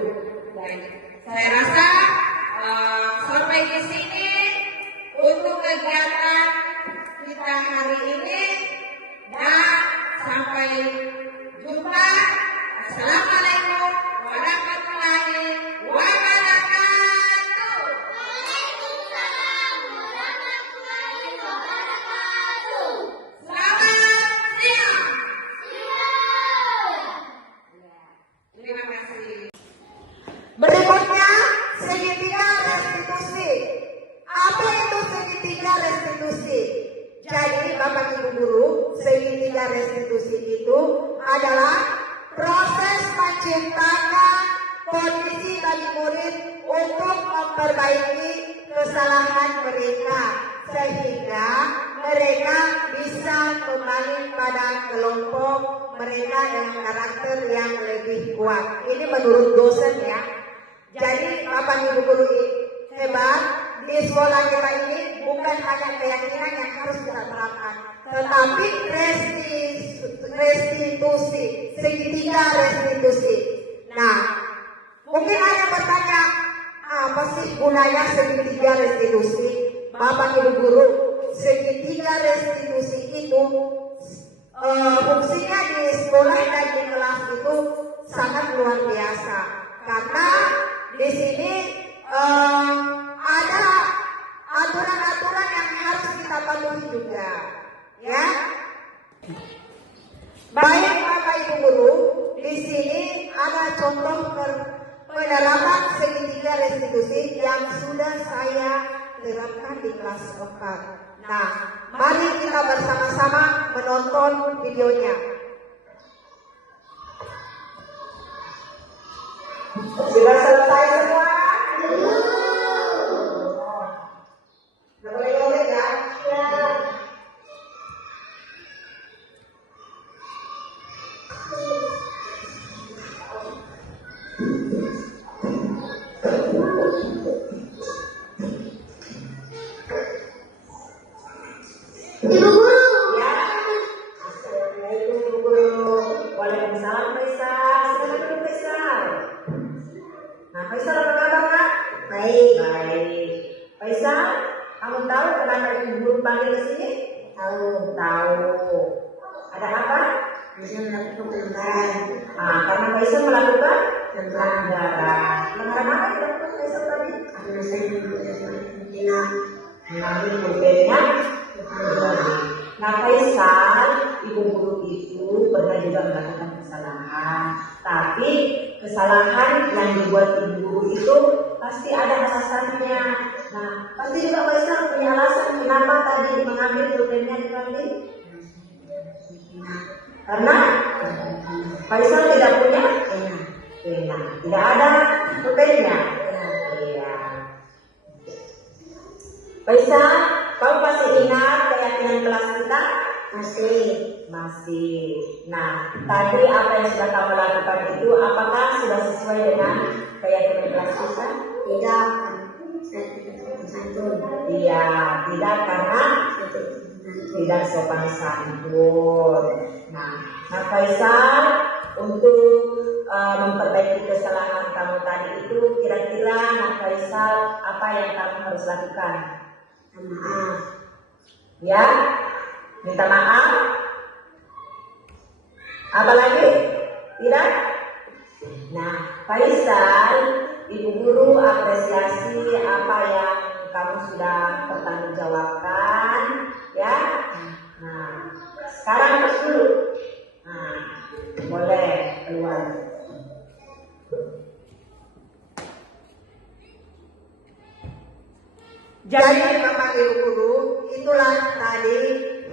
Dan saya rasa sampai di sini untuk kegiatan kita hari ini, dan sampai jumpa. Assalamualaikum warahmatullahi wabarakatuh. Waalaikumsalam warahmatullahi wabarakatuh. Selamat siang. Terima kasih. Berikutnya, segitiga restitusi. Apa itu segitiga restitusi? Jadi Bapak Ibu Guru, segitiga restitusi itu adalah proses menciptakan kondisi bagi murid untuk memperbaiki kesalahan mereka sehingga mereka bisa kembali pada kelompok mereka dengan karakter yang lebih kuat. Ini menurut dosen ya. Jadi Bapak Ibu Guru hebat, di sekolah kita ini bukan hanya keyakinan yang harus kita terapkan, tetapi restitusi, segitiga restitusi. Nah, mungkin ada bertanya, apa sih gunanya segitiga restitusi? Bapak Ibu Guru, segitiga restitusi itu fungsinya di sekolah dan di kelas itu sangat luar biasa, karena di sini ada aturan-aturan yang harus kita patuhi juga, ya. Baik Bapak Ibu Guru, di sini ada contoh penerapan segitiga restitusi yang sudah saya terapkan di kelas 4. Nah, mari kita bersama-sama menonton videonya. Sudah selesai semua? Nggak boleh ngomong ya? Ya. Ibu Guru. Ya. Assalamualaikum Ibu Guru. Waalaikumsalam Faisal. Silakan dulu Faisal. Nah, Faisal apa kabar Kak? Baik. Baik. Faisal, kamu tahu kenapa Ibu Guru panggil ke sini? Tahu. Tahu. Ada apa? Bisa melakukan pelanggaran. Karena Faisal melakukan Pelanggaran. pelanggaran. Pelanggaran apa yang dilakukan Faisal tadi? Karena saya tidak Mengambil pulpennya. Nah Faisal, Ibu Guru itu pernah juga melakukan kesalahan. Tapi kesalahan yang dibuat Ibu Guru itu pasti ada alasannya. Nah pasti juga Faisal punya alasan kenapa tadi mengambil pulpennya diambil. Karena Faisal tidak punya pena, tidak ada pulpennya. Iya. Faisal, kamu pasti ingat keyakinan kelas kita? Masih. Nah, tadi apa yang sudah kamu lakukan itu, apakah sudah sesuai dengan keyakinan kelas kita? Tidak. Saya tidak sopan santun. Iya, tidak karena tidak sopan santun. Nah Faisal, untuk memperbaiki kesalahan kamu tadi itu, kira-kira Faisal apa yang kamu harus lakukan? Maaf. Ya, minta maaf. Apa lagi? Tidak? Nah, Faisal, Ibu Guru apresiasi apa yang kamu sudah pertanggungjawabkan, ya. Nah, sekarang terus dulu. Nah, boleh keluar. Jadi Bapak Ibu Guru, itulah tadi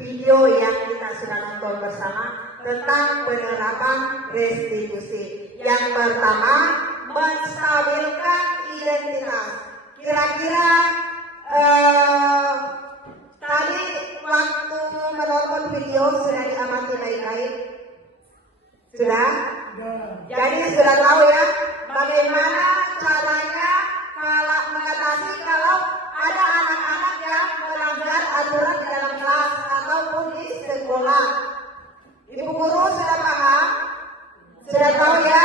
video yang kita sudah nonton bersama tentang penerapan restitusi. Yang pertama, menstabilkan identitas. Kira-kira tadi waktu menonton video sudah diamati baik-baik? Sudah? Jadi sudah tahu ya bagaimana caranya kalau mengatasi kalau ada anak-anak yang melanggar aturan di dalam kelas ataupun di sekolah. Ibu Guru sudah paham? Sudah tahu ya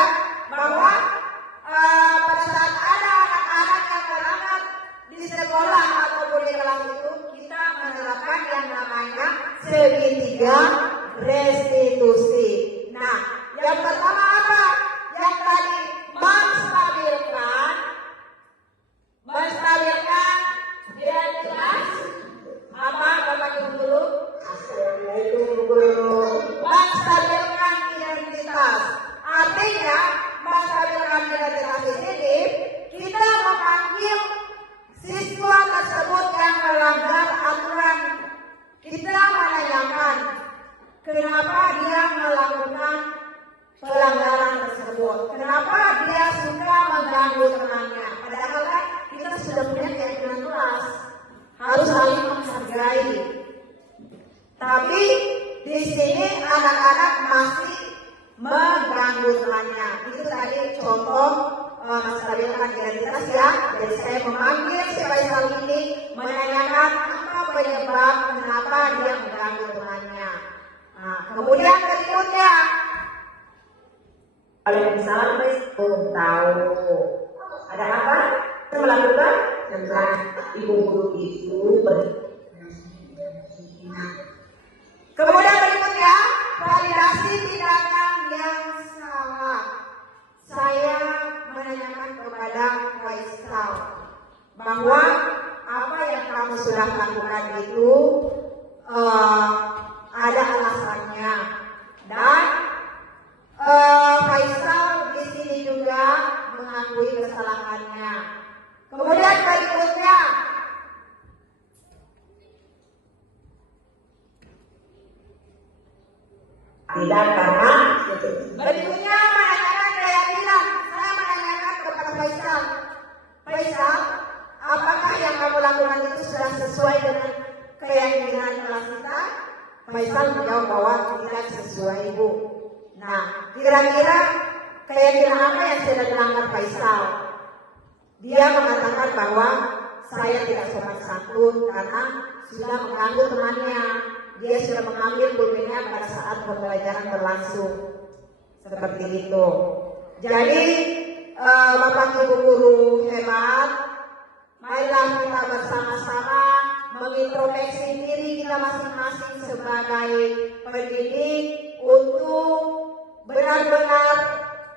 pelanggaran tersebut. Kenapa dia suka mengganggu temannya? Padahal kan kita sudah punya keyakinan kelas, harus saling menghargai. Tapi di sini anak-anak masih mengganggu temannya. Itu tadi contoh menstabilkan identitas ya. Jadi saya memanggil si Faisal ini menanyakan apa penyebab kenapa dia mengganggu temannya. Nah, kemudian berikutnya, Waalaikumsalam, tahu ada apa? Saya melakukan tentang ibu guru itu. Kemudian berikutnya, validasi tindakan yang salah. Saya menanyakan kepada Faisal bahwa apa yang kamu sudah lakukan itu ada alasannya, dan Faisal di sini juga mengakui kesalahannya. Kemudian berikutnya, tidak karena berikutnya menanyakan keyakinan. Saya menanyakan kepada Faisal, Faisal, apakah yang kamu lakukan itu sudah sesuai dengan keyakinan kelas kita? Faisal menjawab bahwa tidak sesuai, Bu. Nah, kira-kira keyakinan apa yang sudah dilanggar Faisal? Dia mengatakan bahwa saya tidak sopan santun karena sudah mengganggu temannya. Dia sudah mengambil pulpennya pada saat pembelajaran berlangsung. Seperti itu. Jadi, Bapak Ibu guru hebat, marilah kita bersama-sama mengintrospeksi diri kita masing-masing sebagai pendidik untuk benar-benar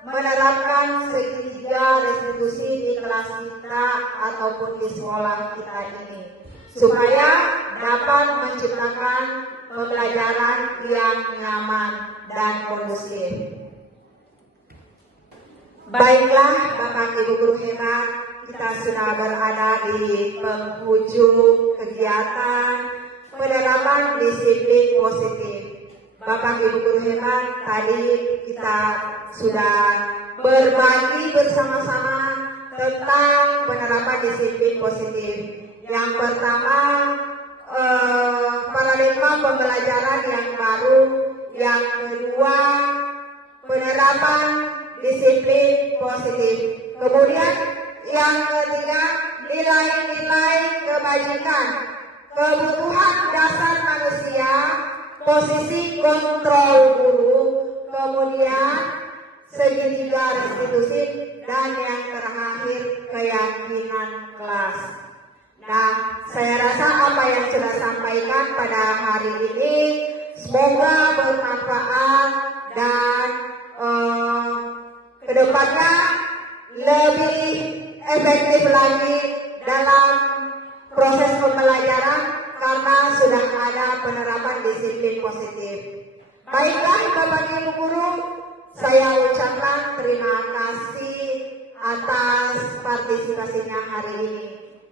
menerapkan segitiga restitusi di kelas kita ataupun di sekolah kita ini, supaya dapat menciptakan pembelajaran yang nyaman dan kondusif. Baiklah Bapak Ibu guru hebat, kita sudah berada di penghujung kegiatan penerapan disiplin positif. Bapak Ibu guru hebat, tadi kita sudah berbagi bersama-sama tentang penerapan disiplin positif. Yang pertama, paradigma pembelajaran yang baru. Yang kedua, penerapan disiplin positif. Kemudian yang ketiga, nilai-nilai kebajikan, kebutuhan dasar manusia, posisi kontrol guru, kemudian segitiga restitusi, dan yang terakhir keyakinan kelas. Nah, saya rasa apa yang sudah sampaikan pada hari ini semoga bermanfaat dan kedepannya lebih efektif lagi dalam proses pembelajaran karena sudah ada penerapan disiplin positif. Baiklah Bapak Ibu guru, saya ucapkan terima kasih atas partisipasinya hari ini.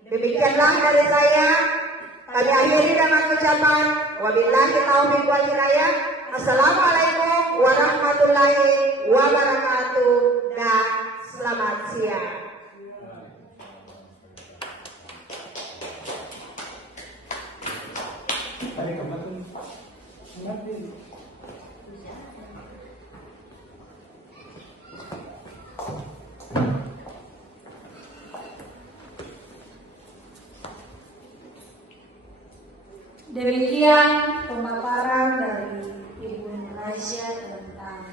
Demikianlah dari saya. Kami akhiri dengan ucapan wabillahi taufiq wal hidayah. Assalamualaikum warahmatullahi wabarakatuh dan selamat siang. Demikian pemaparan dari Ibu Nuraisyah tentang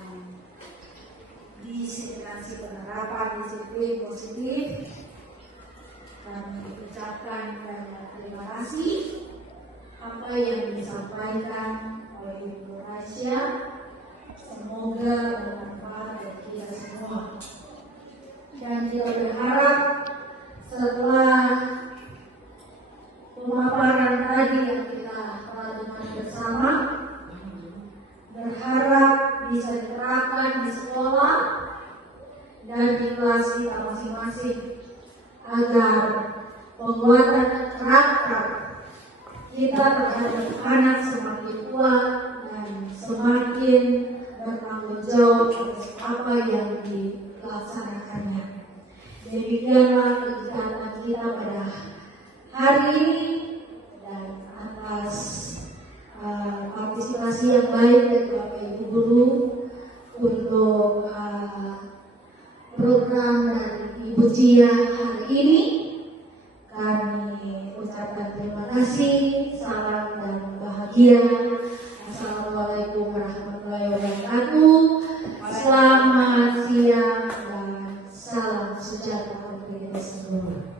diseminasi penerapan disiplin positif. Kami ucapkan terima kasih apa yang disampaikan oleh Ibu Nuraisyah. Semoga bermanfaat bagi kita semua. Dan kita berharap setelah pemaparan tadi yang kita dengar bersama, berharap bisa diterapkan di sekolah dan di kelas kita masing-masing agar penguatan karakter kita terhadap anak semakin kuat dan semakin bertanggung jawab. baik dari Bapak Ibu Guru untuk program dari Ibu Cia hari ini. Kami ucapkan terima kasih, salam dan bahagia. Assalamualaikum warahmatullahi wabarakatuh. Selamat siang dan salam sejahtera untuk kita semua.